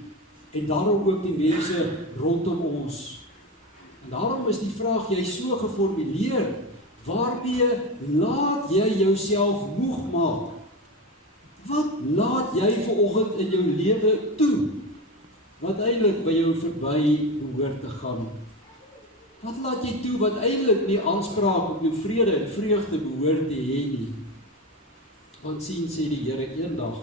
en daarom ook die mense rondom ons. En daarom is die vraag jy so geformuleer, waarmee laat jy jouself moeg maak? Wat laat jy vanoggend in jou lewe toe, wat eintlik by jou verby behoort te gaan? Wat laat jy toe wat eintlik nie aanspraak op jou vrede en vreugde behoort te hê nie? Want sien, sê die Here, eendag,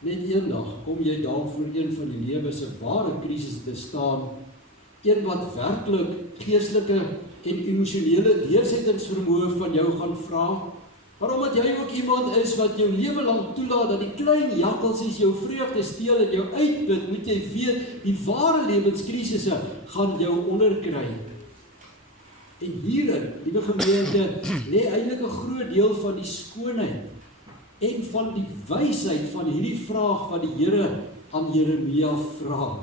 net eendag, kom jy dalk voor een van die lewe se ware krisis te staan, een wat werklik geestelike en emosionele deursettingsvermoë van jou gaan vra, Maar omdat jy ook iemand is wat jou lewe lang toelaat dat die klein jakkalsies jou vreugde steel en jou uitput, moet jy weet, die ware lewenskrisisse gaan jou onderkry. En hierin, liewe gemeente, lê eintlik 'n groot deel van die skoonheid en van die wysheid van hierdie vraag wat die Here aan Jeremia vra.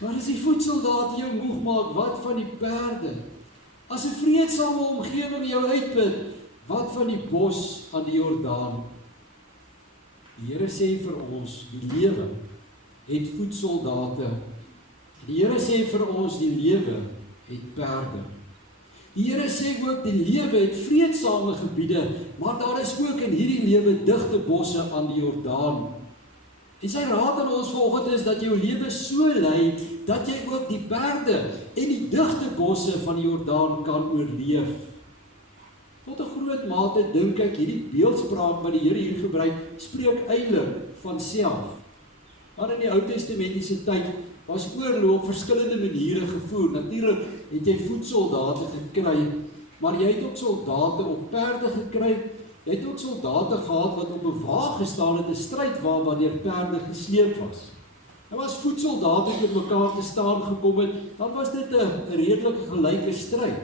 Maar as die voedsoldaat jou moeg maak, wat van die perde? As 'n vreedsame omgewing jou uitput, wat van die bos aan die Jordaan? Die Here sê vir ons, die lewe het voedsoldate. Die Here sê vir ons, die lewe het perde. Die Here sê ook, die lewe het vreedsame gebiede, maar daar is ook in hierdie lewe digte bosse aan die Jordaan. En sy raad aan ons vanoggend is dat jou lewe so lei, dat jy ook die perde en die digte bosse van die Jordaan kan oorleef. Tot 'n groot mate dink ek hierdie beeldspraak wat die Here hier gebruik, spreek eintlik van self. Maar in die Ou Testamentiese tyd was oorlog op verskillende maniere gevoer. Natuurlik het jy voedsoldate gekry, maar jy het ook soldate op perde gekry. Jy het ook soldate gehad wat op 'n wa gestaan het, 'n strydwa wanneer perde gesleep was. Nou as voedsoldate met mekaar te staan gekom het, dan was dit 'n redelike gelyke stryd.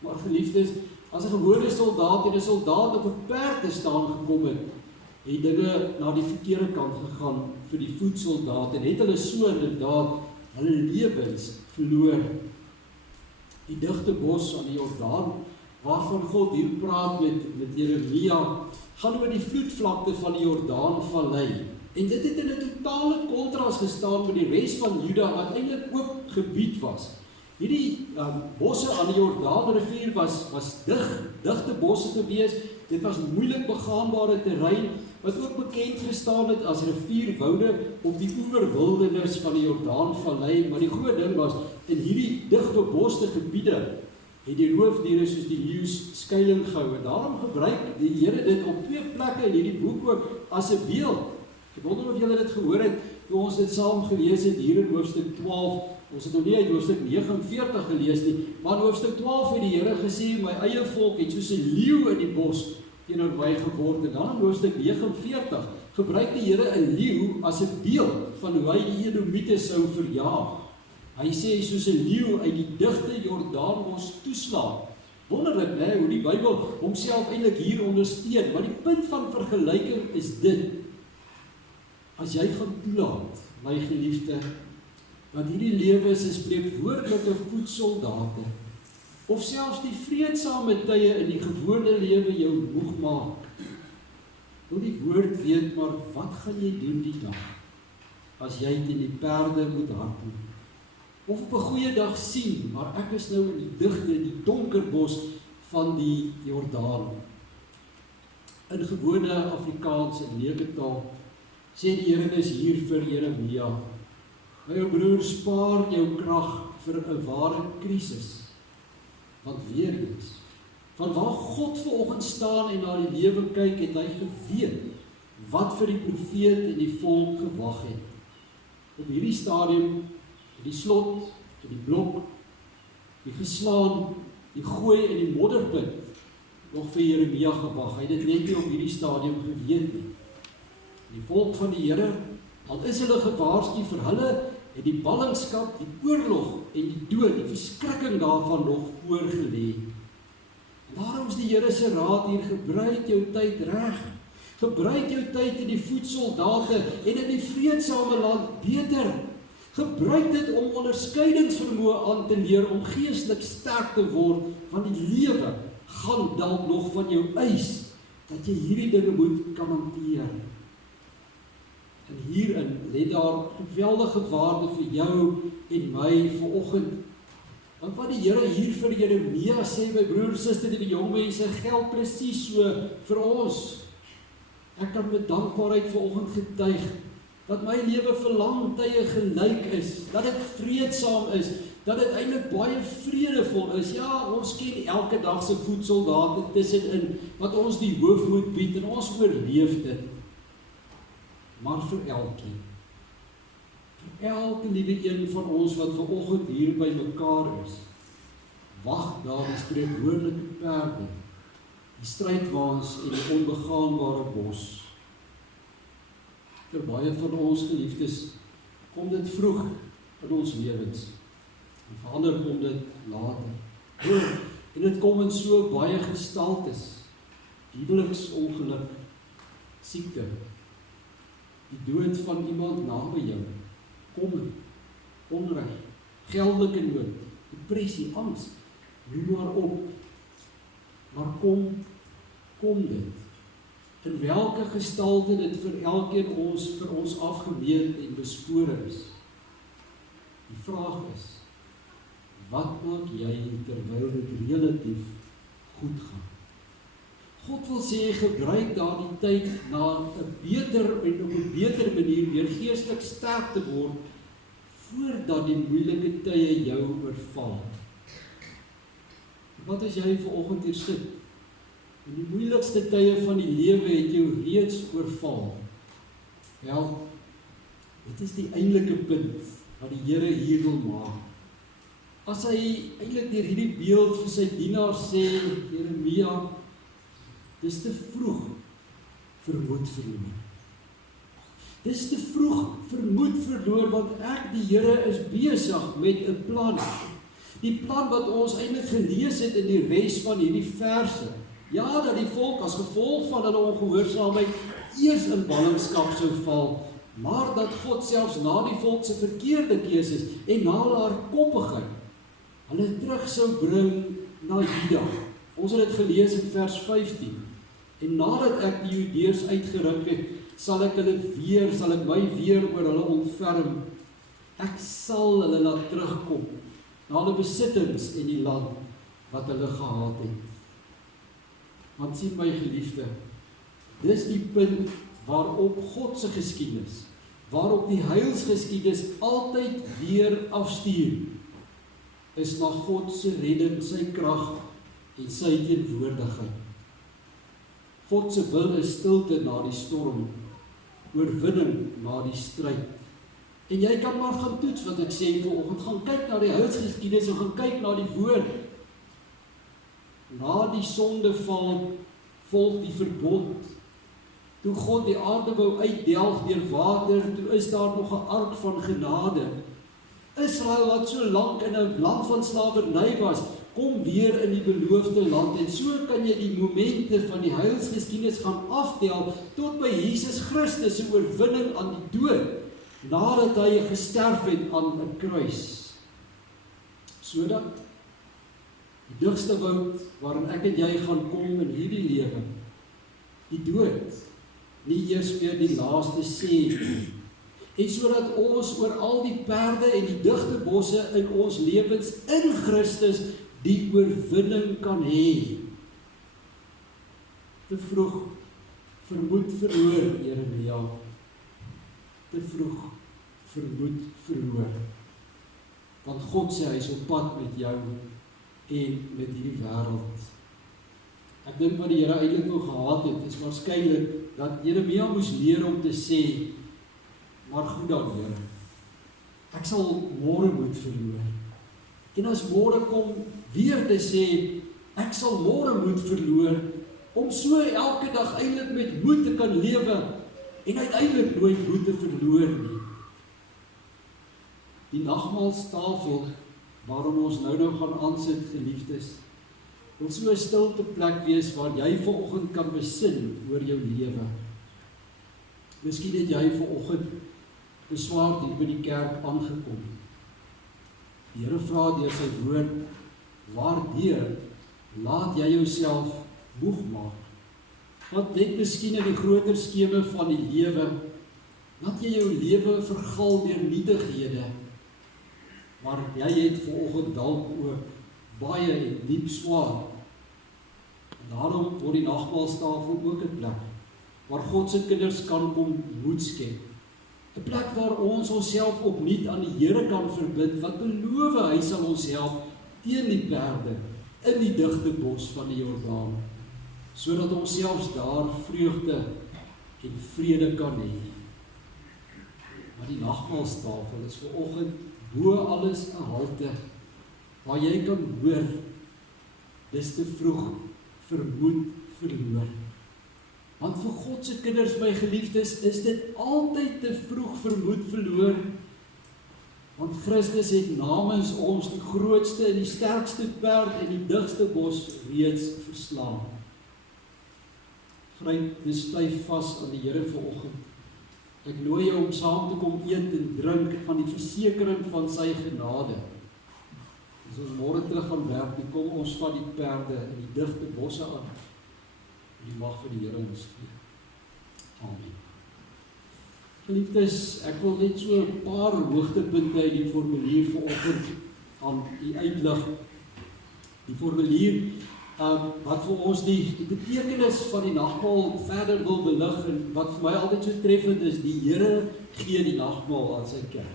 Maar geliefdes, as 'n gewone soldaat en 'n soldaat op 'n perd te staan gekom het dinge na die verkeerde kant gegaan vir die voedsoldate en het hulle so inderdaad hulle lewens verloor. Die digte bos aan die Jordaan, waarvan God hier praat met Jeremia, gaan oor die vloedvlakte van die Jordaanvallei. En dit het in 'n totale kontras gestaan met die res van Juda, wat eintlik ook gebied was. Hierdie bosse aan die Jordaanrivier was digte bosse gewees. Dit was moeilik begaanbare terrein, wat ook bekend gestaan het as rivierwoude of die oeverwildernis van die Jordaanvallei. Maar die groot ding was, in hierdie digbeboste gebiede het die roofdiere soos die leeu's skuiling gehou. En daarom gebruik die Here dit op 2 plekke in hierdie boek ook as 'n beeld. Ek wonder of julle dit gehoor het, toe ons dit saam gelees het hier in hoofstuk 12. Ons het nog nie uit hoofstuk 49 gelees nie, maar in hoofstuk 12 het die Here gesê, my eie volk het soos 'n leeu in die bos teenoor my geword. En dan in hoofstuk 49 gebruik die Here 'n leeu as 'n beeld van hoe hy die Edomiete sou verjaag. Hy sê soos 'n leeu uit die digte Jordaanbos toeslaan. Wonderlik, né, hoe die Bybel homself eintlik hier ondersteun. Maar die punt van vergelyking is dit: as jy gaan toelaat, my geliefde, dat hierdie lewe is 'n spreekwoordelike voedsoldate, of selfs die vreedsame tye in die gewone lewe jou moeg maak, wil die woord weet, maar wat gaan jy doen die dag, as jy teen die perde moet hardloop? Of op 'n goeie dag sien, maar ek is nou in die digte, die donker bos van die Jordaan. In gewone Afrikaans en leertaal sê die Here is hier vir Jeremia: my jou broer, spaar jou krag vir 'n ware krisis. Want weer eens, van waar God vanoggend staan en na die lewe kyk, het hy geweet wat vir die profeet en die volk gewag het. Op hierdie stadium, die slot, die blok, die geslaan, die gooi en die modderput nog vir Jeremia gewag. Hy het dit net nie op hierdie stadium geweet nie. Die volk van die Here, al is hulle gewaarsku, vir hulle het die ballingskap, die oorlog en die dood, die verskrikking daarvan nog voorgelê. En daarom is die Here se raad hier: gebruik jou tyd reg. Gebruik jou tyd in die voedsoldate en in die vreedsame land beter. Gebruik dit om onderskeidingsvermoë aan te leer, om geestelik sterk te word, want die lewe gaan dalk nog van jou eis, dat jy hierdie dinge moet kan hanteer. En hierin lê daar geweldige waarde vir jou en my vanoggend. Want wat die Here hier vir Jeremia sê, my broers, susters en die jong mense, geld presies so vir ons. Ek kan met dankbaarheid vanoggend getuig dat my lewe vir lang tye gelyk is, dat dit vreedsaam is, dat dit eintlik baie vredevol is. Ja, ons ken elke dag se voedsoldate tussenin wat ons die hoof moet bied en ons oorleef dit. Maar vir elkeen, vir elke liewe een van ons wat vanoggend hier by mekaar is, wag daar die spreekwoordelike perde die strydwaans en die onbegaanbare bos. Vir baie van ons geliefdes kom dit vroeg in ons lewens. En vir ander kom dit later. En dit kom in so baie gestaltes. Huweliksongeluk, siekte, die dood van iemand naby jou, kommer, onreg, geldelike nood, depressie, angs, noem maar op. Maar kom dit. In welke gestalte dit vir elkeen vir ons afgemeet en beskore is. Die vraag is, wat maak jy terwyl dit relatief goed gaan? God wil sê, gebruik daardie tyd na 'n beter en op 'n beter manier weer geestelik sterk te word, voordat die moeilike tye jou oorval. Wat as jy vanoggend hier sit? En die moeilikste tye van die lewe het jou reeds oorval. Wel, dit is die eintlike punt wat die Here hier wil maak. As hy eintlik deur hierdie beeld vir sy dienaar sê, Jeremia, dis te vroeg vir moed verloor. Dis te vroeg vir moed verloor, want ek, die Here, is besig met 'n plan. Die plan wat ons eintlik gelees het in die res van hierdie verse. Ja, dat die volk as gevolg van hulle ongehoorsaamheid eers in ballingskap sou val, maar dat God selfs na die volk se verkeerde keuses en na hulle hardkoppigheid hulle terug sou bring na Juda. Ons het dit gelees in vers 15. En nadat ek die Judeërs uitgeruk het, sal ek my weer oor hulle ontferm. Ek sal hulle laat terugkom na hulle besittings en die land wat hulle gehaat het. Want sien my geliefde, dis die punt waarop God se geskiedenis, waarop die heilsgeskiedenis altyd weer afstuur, is na God se redding, sy krag en sy teenwoordigheid. God se wil is stilte na die storm, oorwinning na die stryd. En jy kan maar gaan toets wat ek sê vanoggend, gaan kyk na die heilsgeskiedenis en gaan kyk na die woord. Na die sondeval volg die verbond. Toe God die aarde wou uitdelg deur water, toe is daar nog 'n ark van genade. Israel wat so lank in 'n land van slawerny was, kom weer in die beloofde land. En so kan jy die momente van die heilsgeskiedenis gaan aftel tot by Jesus Christus se oorwinning aan die dood, nadat hy gesterf het aan 'n kruis. Sodat die digste woud waarin ek en jy gaan kom in hierdie lewe, die dood, nie eers meer die laaste sê nie. En sodat ons oor al die perde en die digte bosse in ons lewens in Christus die oorwinning kan hê. Te vroeg vir moed verloor, Jeremia. Te vroeg vir moed verloor. Want God sê hy is op pad met jou en met hierdie wêreld. Ek dink wat die Here eintlik wou gehad het, is waarskynlik dat Jeremia moes leer om te sê, maar goed dan, Here, ek sal môre moed verloor. En as môre kom, weer te sê, ek sal môre moed verloor, om so elke dag eintlik met moed te kan lewe, en uiteindelik nooit moed te verloor nie. Die nagmaalstafel, waarom ons nou gaan aansit, geliefdes, wil so 'n stilte plek wees waar jy vanoggend kan besin oor jou lewe. Miskien het jy vanoggend beswaar hier by die kerk aangekom. Die Here vra deur sy woord, waardeur laat jy jouself moeg maak? Wat net miskien in die groter skeme van die lewe, laat jy jou lewe vergal deur nietighede, maar jy het vanoggend dalk ook baie en diep swaar. En daarom word die nagmaalstafel ook 'n plek waar God se kinders kan kom moed skep. 'n Plek waar ons onsself opnuut aan die Here kan verbind, wat beloof hy sal ons help teen die perde in die digte bos van die Jordaan, sodat ons selfs daar vreugde en vrede kan hê. Maar die nagmaalstafel is vanoggend bo alles 'n halte waar jy kan hoor, dis te vroeg vir moed verloor. Want vir God se kinders, my geliefdes, is dit altyd te vroeg vir moed verloor. Want Christus het namens ons die grootste en die sterkste perd en die digste bos reeds verslaan. Gryp dus styf vas aan die Here vanoggend. Ek nooi jou om saam te kom eet en drink van die versekering van sy genade. As ons môre terug gaan werk, dan kom ons van die perde en die digte bosse aan. Die mag van die Here ons gee. Amen. Geliefdes, ek wil net so 'n paar hoogtepunte uit die formulier vanoggend aan u uitlig. Die formulier wat vir ons die betekenis van die nagmaal verder wil belig en wat vir my altyd so treffend is, die Here gee die nagmaal aan sy kerk.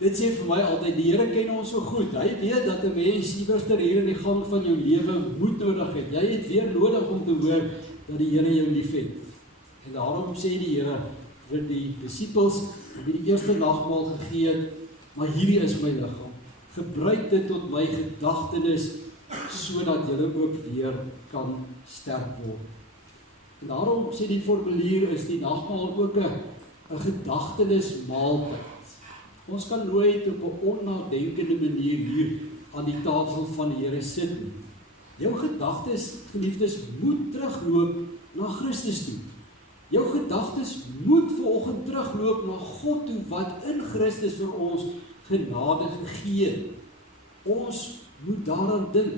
Dit sê vir my altyd, die Here ken ons so goed. Hy weet dat 'n mens iewers hier in die gang van jou lewe moed nodig het. Jy het weer nodig om te hoor dat die Here jou liefhet. En daarom sê die Here vir die disippels wie die eerste nagmaal gegee het, maar hierdie is my liggaam. Gebruik dit tot my gedagtenis sodat julle ook weer kan sterk word. En daarom sê die formulier is die nagmaal ook 'n gedagtenismaaltyd. Ons kan nooit op 'n onnadenkende manier hier aan die tafel van die Here sit nie. Jou gedagtes, geliefdes, moet terugloop na Christus toe. Jou gedagtes moet vanoggend terugloop na God toe wat in Christus vir ons genade gegee het. Ons moet daaraan dink.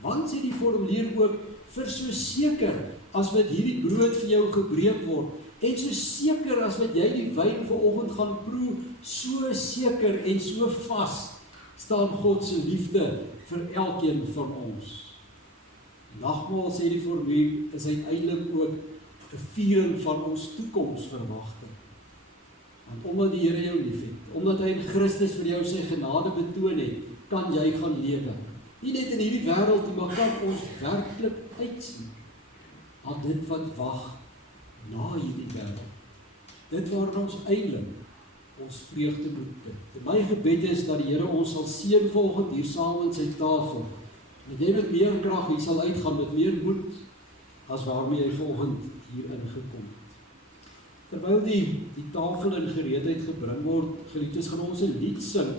Want sê die formulier ook, vir so seker as wat hierdie brood vir jou gebreek word, en so seker as wat jy die wyn vanoggend gaan proe, so seker en so vas staan God se liefde vir elkeen van ons. Nagmaal, sê die formulier, is uiteindelik ook 'n viering van ons toekomsverwagting. Want omdat die Here jou liefhet, omdat hy in Christus vir jou sy genade betoon het, kan jy gaan lewe. Nie net in hierdie wêreld nie, maar kan ons werklik uitsien aan dit wat wag na hierdie wêreld. Dit waar ons eintlik ons vreugde moet vind. En my gebed is dat die Here ons sal seën volgend hier saam in sy tafel. Dat jy met meer krag hier sal uitgaan, met meer moed as waarmee jy volgend hier ingekom het. Terwyl die tafel in gereedheid gebring word, geliefdes, gaan ons 'n lied sing.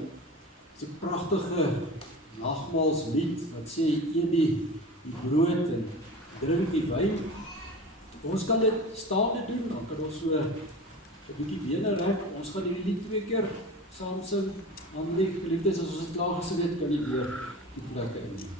Dit is 'n pragtige nagmaalslied wat sê eet die brood en drink die wyn. Ons kan dit staande doen, dan kan ons so 'n bietjie bene rek. Ons gaan die lied 2 keer saam sing. Dan geliefdes, as ons dit klaar gesing het, kan jy weer die plekke inneem.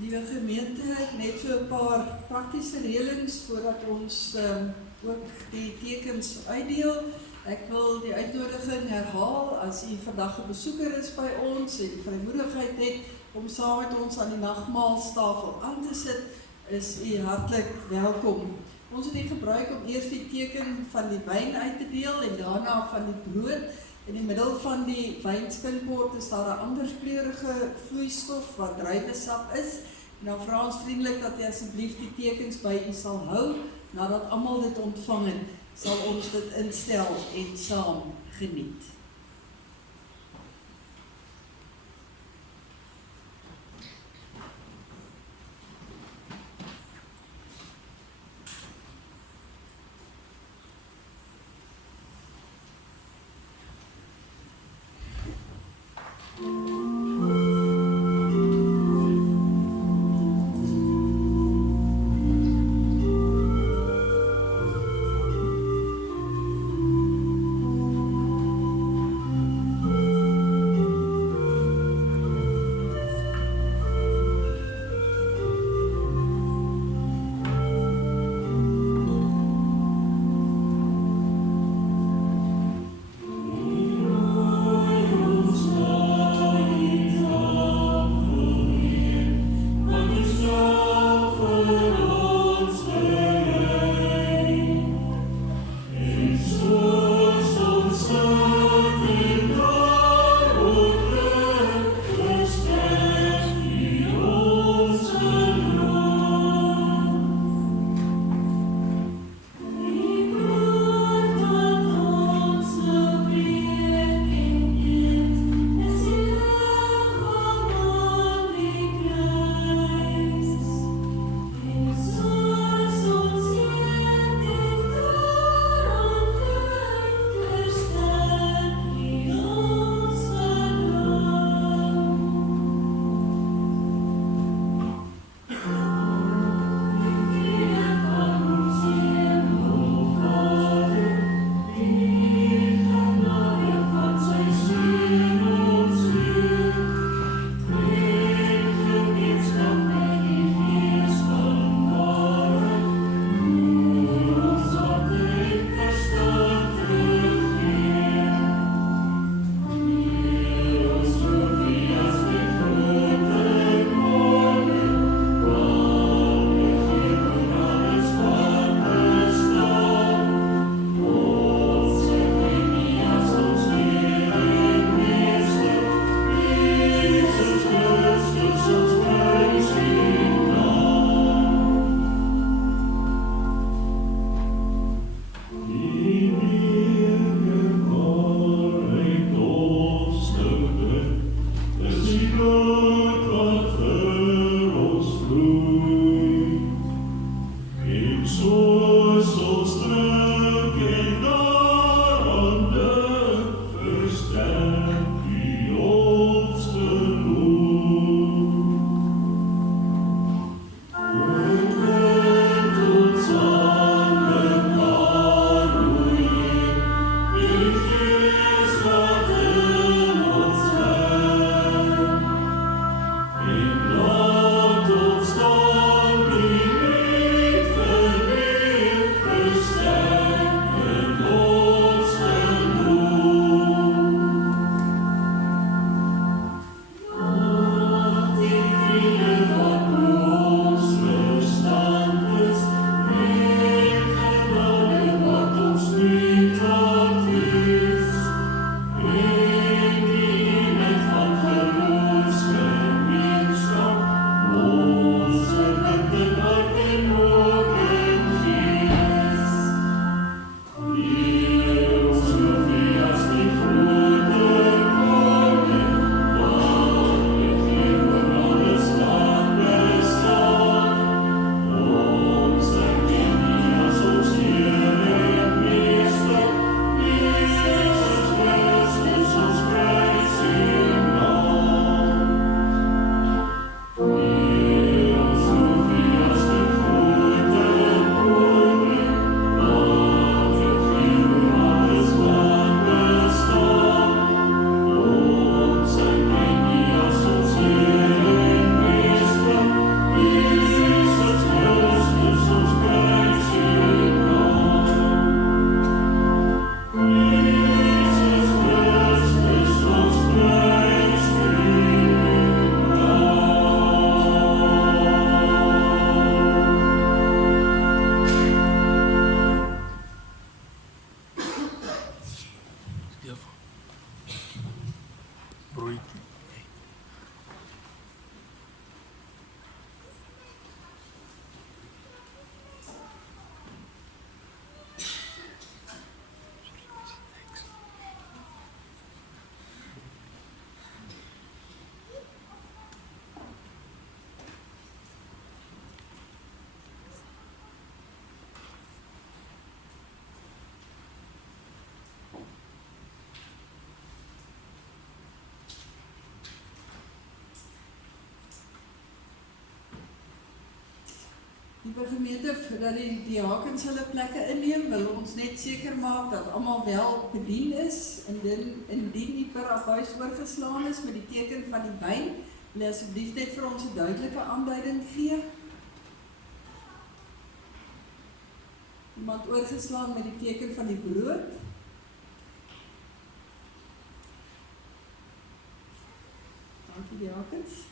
Liewe gemeente, net so 'n paar praktiese reëlings voordat ons ook die tekens uitdeel. Ek wil die uitnodiging herhaal as u vandag 'n besoeker is by ons en vrymoedigheid het om saam met ons aan die nagmaalstafel aan te sit, is u hartlik welkom. Ons het dit gebruik om eers die teken van die wyn uit te deel en daarna van die brood. In die middel van die wynskilpot is daar 'n ander kleurige vloeistof wat druiwesap is. En dan vra ons vriendelik dat u asseblief die tekens by u sal hou. Nadat almal dit ontvang het, sal ons dit instel en saam geniet. broodjie. Liewe gemeente, voordat die diakens hulle plekke inneem, wil ons net seker maak dat almal wel bedien is. Indien die per abuis oorgeslaan is met die teken van die wyn, wil jy asseblief net vir ons 'n duidelike aanduiding gee. Iemand oorgeslaan met die teken van die brood. Dankie diakens.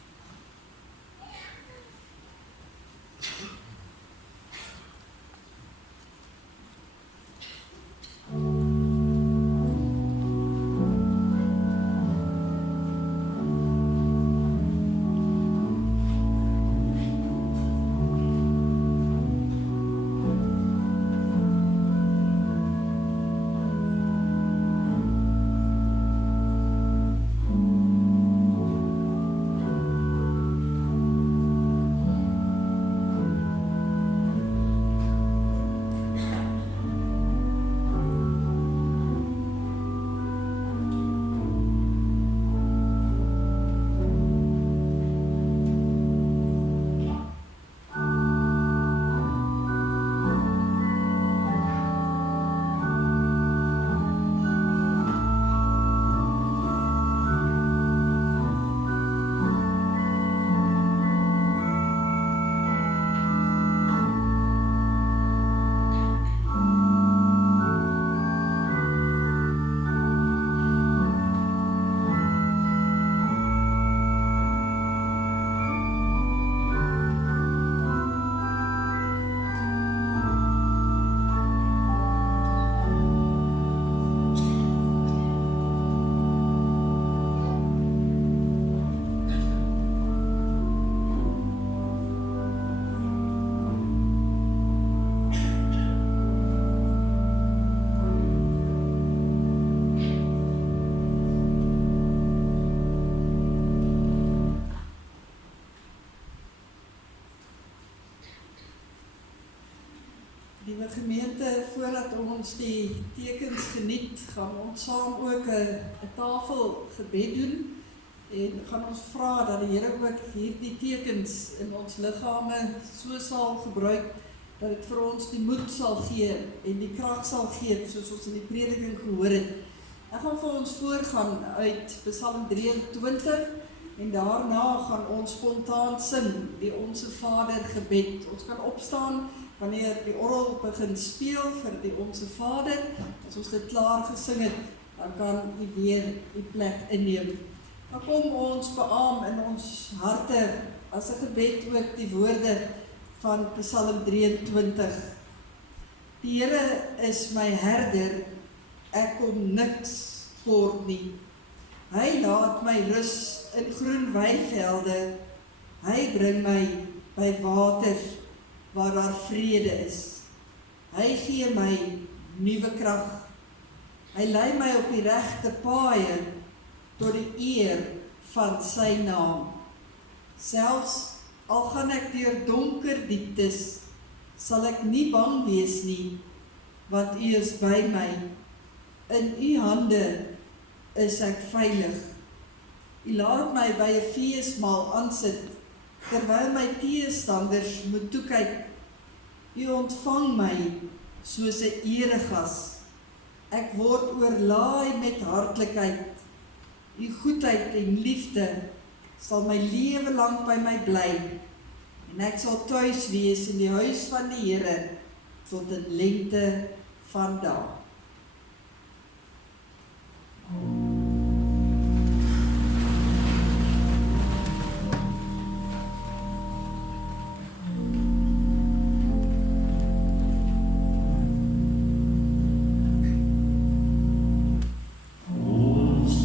Liewe gemeente, voordat ons die tekens geniet, gaan ons saam ook 'n tafelgebed doen en gaan ons vra dat die Here ook hierdie tekens in ons liggame so sal gebruik dat dit vir ons die moed sal gee en die krag sal gee soos ons in die prediking gehoor het. Ek gaan vir ons voorgaan uit Psalm 23 en daarna gaan ons spontaan sing die Onse Vader gebed. Ons kan opstaan wanneer die orgel begin speel vir die Onse Vader. As ons dit klaar gesing het, dan kan u weer die plek inneem. Dan kom ons beaam in ons harte as 'n gebed ook die woorde van Psalm 23. Die Here is my herder, ek kom niks kort nie. Hy laat my rus in groen weivelde, hy bring my by water waar daar vrede is. Hy gee my nuwe krag. Hy lei my op die regte paaie tot die eer van sy naam. Selfs al gaan ek deur donker dieptes, sal ek nie bang wees nie, want u is by my. In u hande is ek veilig. U laat my by 'n feesmaal aansit, terwyl my teestanders moet toekyk. U ontvang my soos 'n eregas. Ek word oorlaai met hartlikheid. U goedheid en liefde sal my lewe lank by my bly, en ek sal tuis wees in die huis van die Here tot in lengte van dae. Ons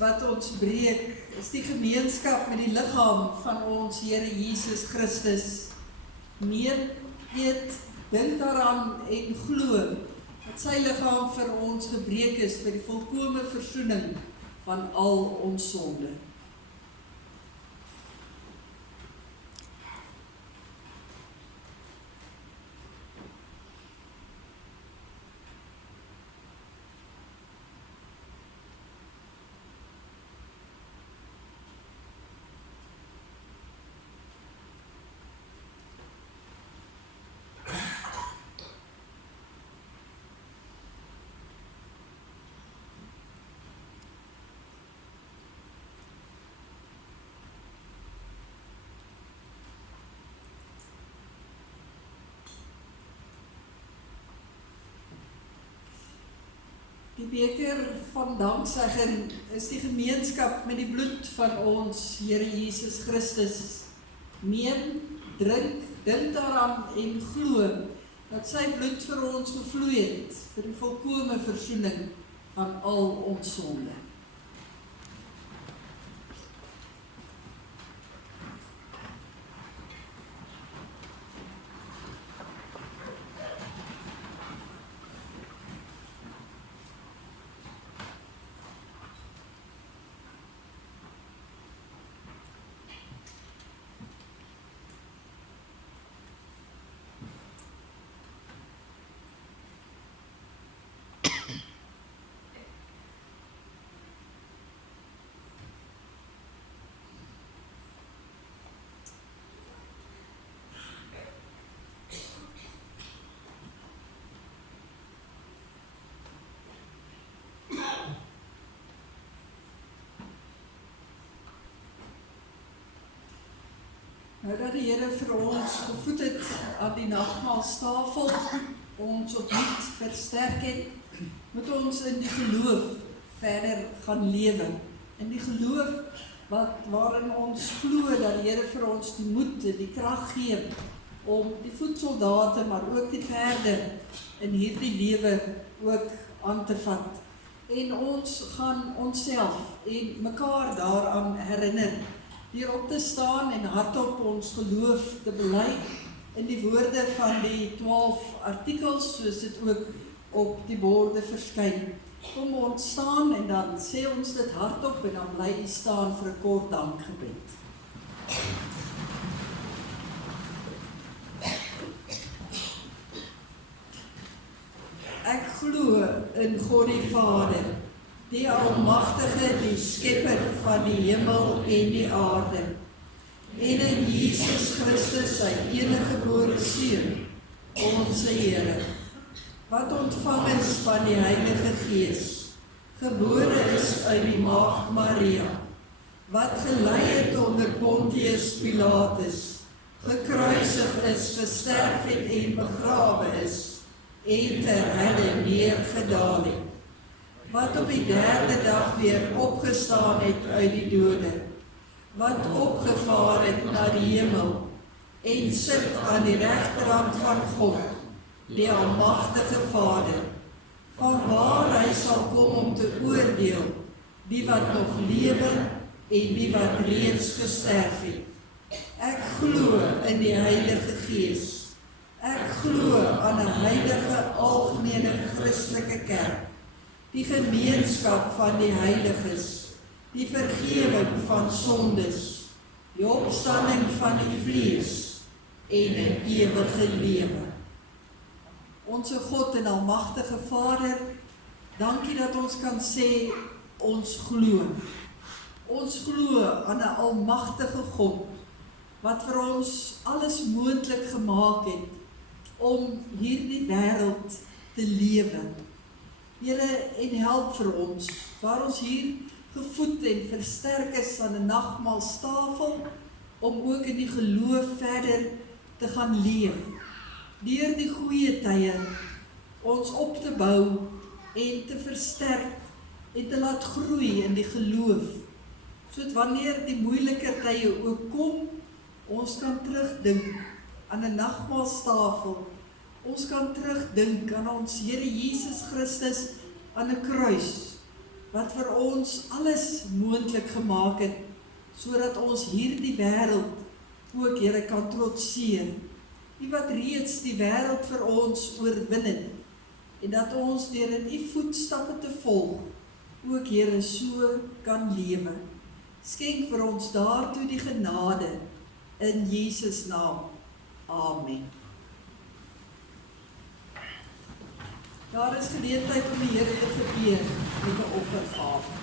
wat ons breek, is die gemeenskap met die liggaam van ons Here Jesus Christus. Neem, eet, dink daaraan en glo dat sy liggaam vir ons gebreek is vir die volkome versoening van al ons sonde. Die beker van danksegging is die gemeenskap met die bloed van ons Here Jesus Christus. Neem, drink, dink daaraan en glo dat sy bloed vir ons gevloei het vir die volkome versoening van al ons sonde. Nou dat die Here vir ons gevoed het aan die nagmaalstafel, ons opnuut versterk het, moet ons in die geloof verder gaan lewe. In die geloof waarin ons glo dat die Here vir ons die moed en die krag gee om die voedsoldate, maar ook die perde in hierdie lewe ook aan te vat. En ons gaan onsself en mekaar daaraan herinner, deur op te staan en hardop ons geloof te bely in die woorde van die 12 artikels, soos dit ook op die borde verskyn. Kom ons staan en dan sê ons dit hardop en dan bly u staan vir 'n kort dankgebed. Ek glo in God die Vader, die Almagtige, die Skepper van die hemel en die aarde, en in Jesus Christus, sy eniggebore Seun, ons Here, wat ontvang is van die Heilige Gees, gebore is uit die Maagd Maria, wat gelei het onder Pontius Pilatus, gekruisig is, gesterf het en begrawe is, en ter helle neergedaal het, wat op die 3de dag weer opgestaan het uit die dode, wat opgevaar het na die hemel, en sit aan die regterhand van God, die Almagtige Vader, vanwaar hy sal kom om te oordeel, die wat nog lewe en die wat reeds gesterf het. Ek glo in die Heilige Gees. Ek glo aan 'n heilige algemene Christelike kerk, die gemeenskap van die heiliges, die vergewing van sondes, die opstanding van die vlees en 'n ewige lewe. Onse God en Almagtige Vader, dankie dat ons kan sê, ons glo. Ons glo aan 'n almagtige God, wat vir ons alles moontlik gemaak het, om hierdie wêreld te lewe. Here, en help vir ons, waar ons hier gevoed en versterk is aan 'n nagmaalstafel, om ook in die geloof verder te gaan leef. Deur die goeie tye ons op te bou en te versterk en te laat groei in die geloof, sodat wanneer die moeiliker tye ook kom, ons kan terugdink aan 'n nagmaalstafel. Ons kan terugdink aan ons Here Jesus Christus aan 'n kruis, wat vir ons alles moontlik gemaak het, sodat ons hierdie wêreld ook, Here, kan trotseer. U wat reeds die wêreld vir ons oorwin het, en dat ons deur in u voetstappe te volg, ook, Here, so kan lewe. Skenk vir ons daartoe die genade, in Jesus naam. Amen. Daar is geleentheid om die Here te vereer met 'n offergawe.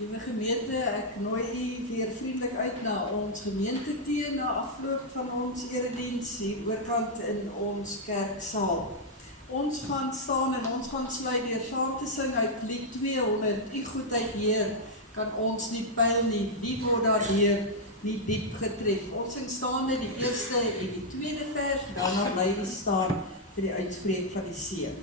Liewe gemeente, ek nooi u weer vriendelik uit na ons gemeentetee na afloop van ons erediens hier oorkant in ons kerksaal. Ons gaan staan en ons gaan sluit deur saam te sing uit lied 200, U goedheid Heer, kan ons nie pyl nie, wie word daardeur nie diep getref. Ons sing staande die eerste en die tweede vers, daarna bly ons staan vir die uitspreek van die seën.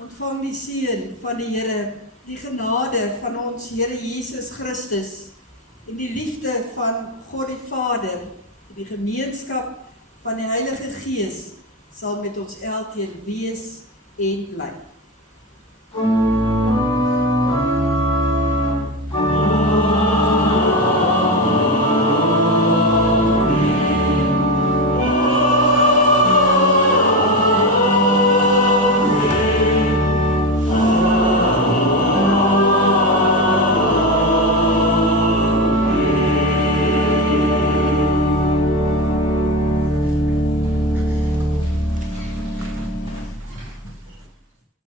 Ontvang die seën van die Here, die genade van ons Here Jesus Christus en die liefde van God die Vader en die gemeenskap van die Heilige Gees sal met ons elkeen wees en bly.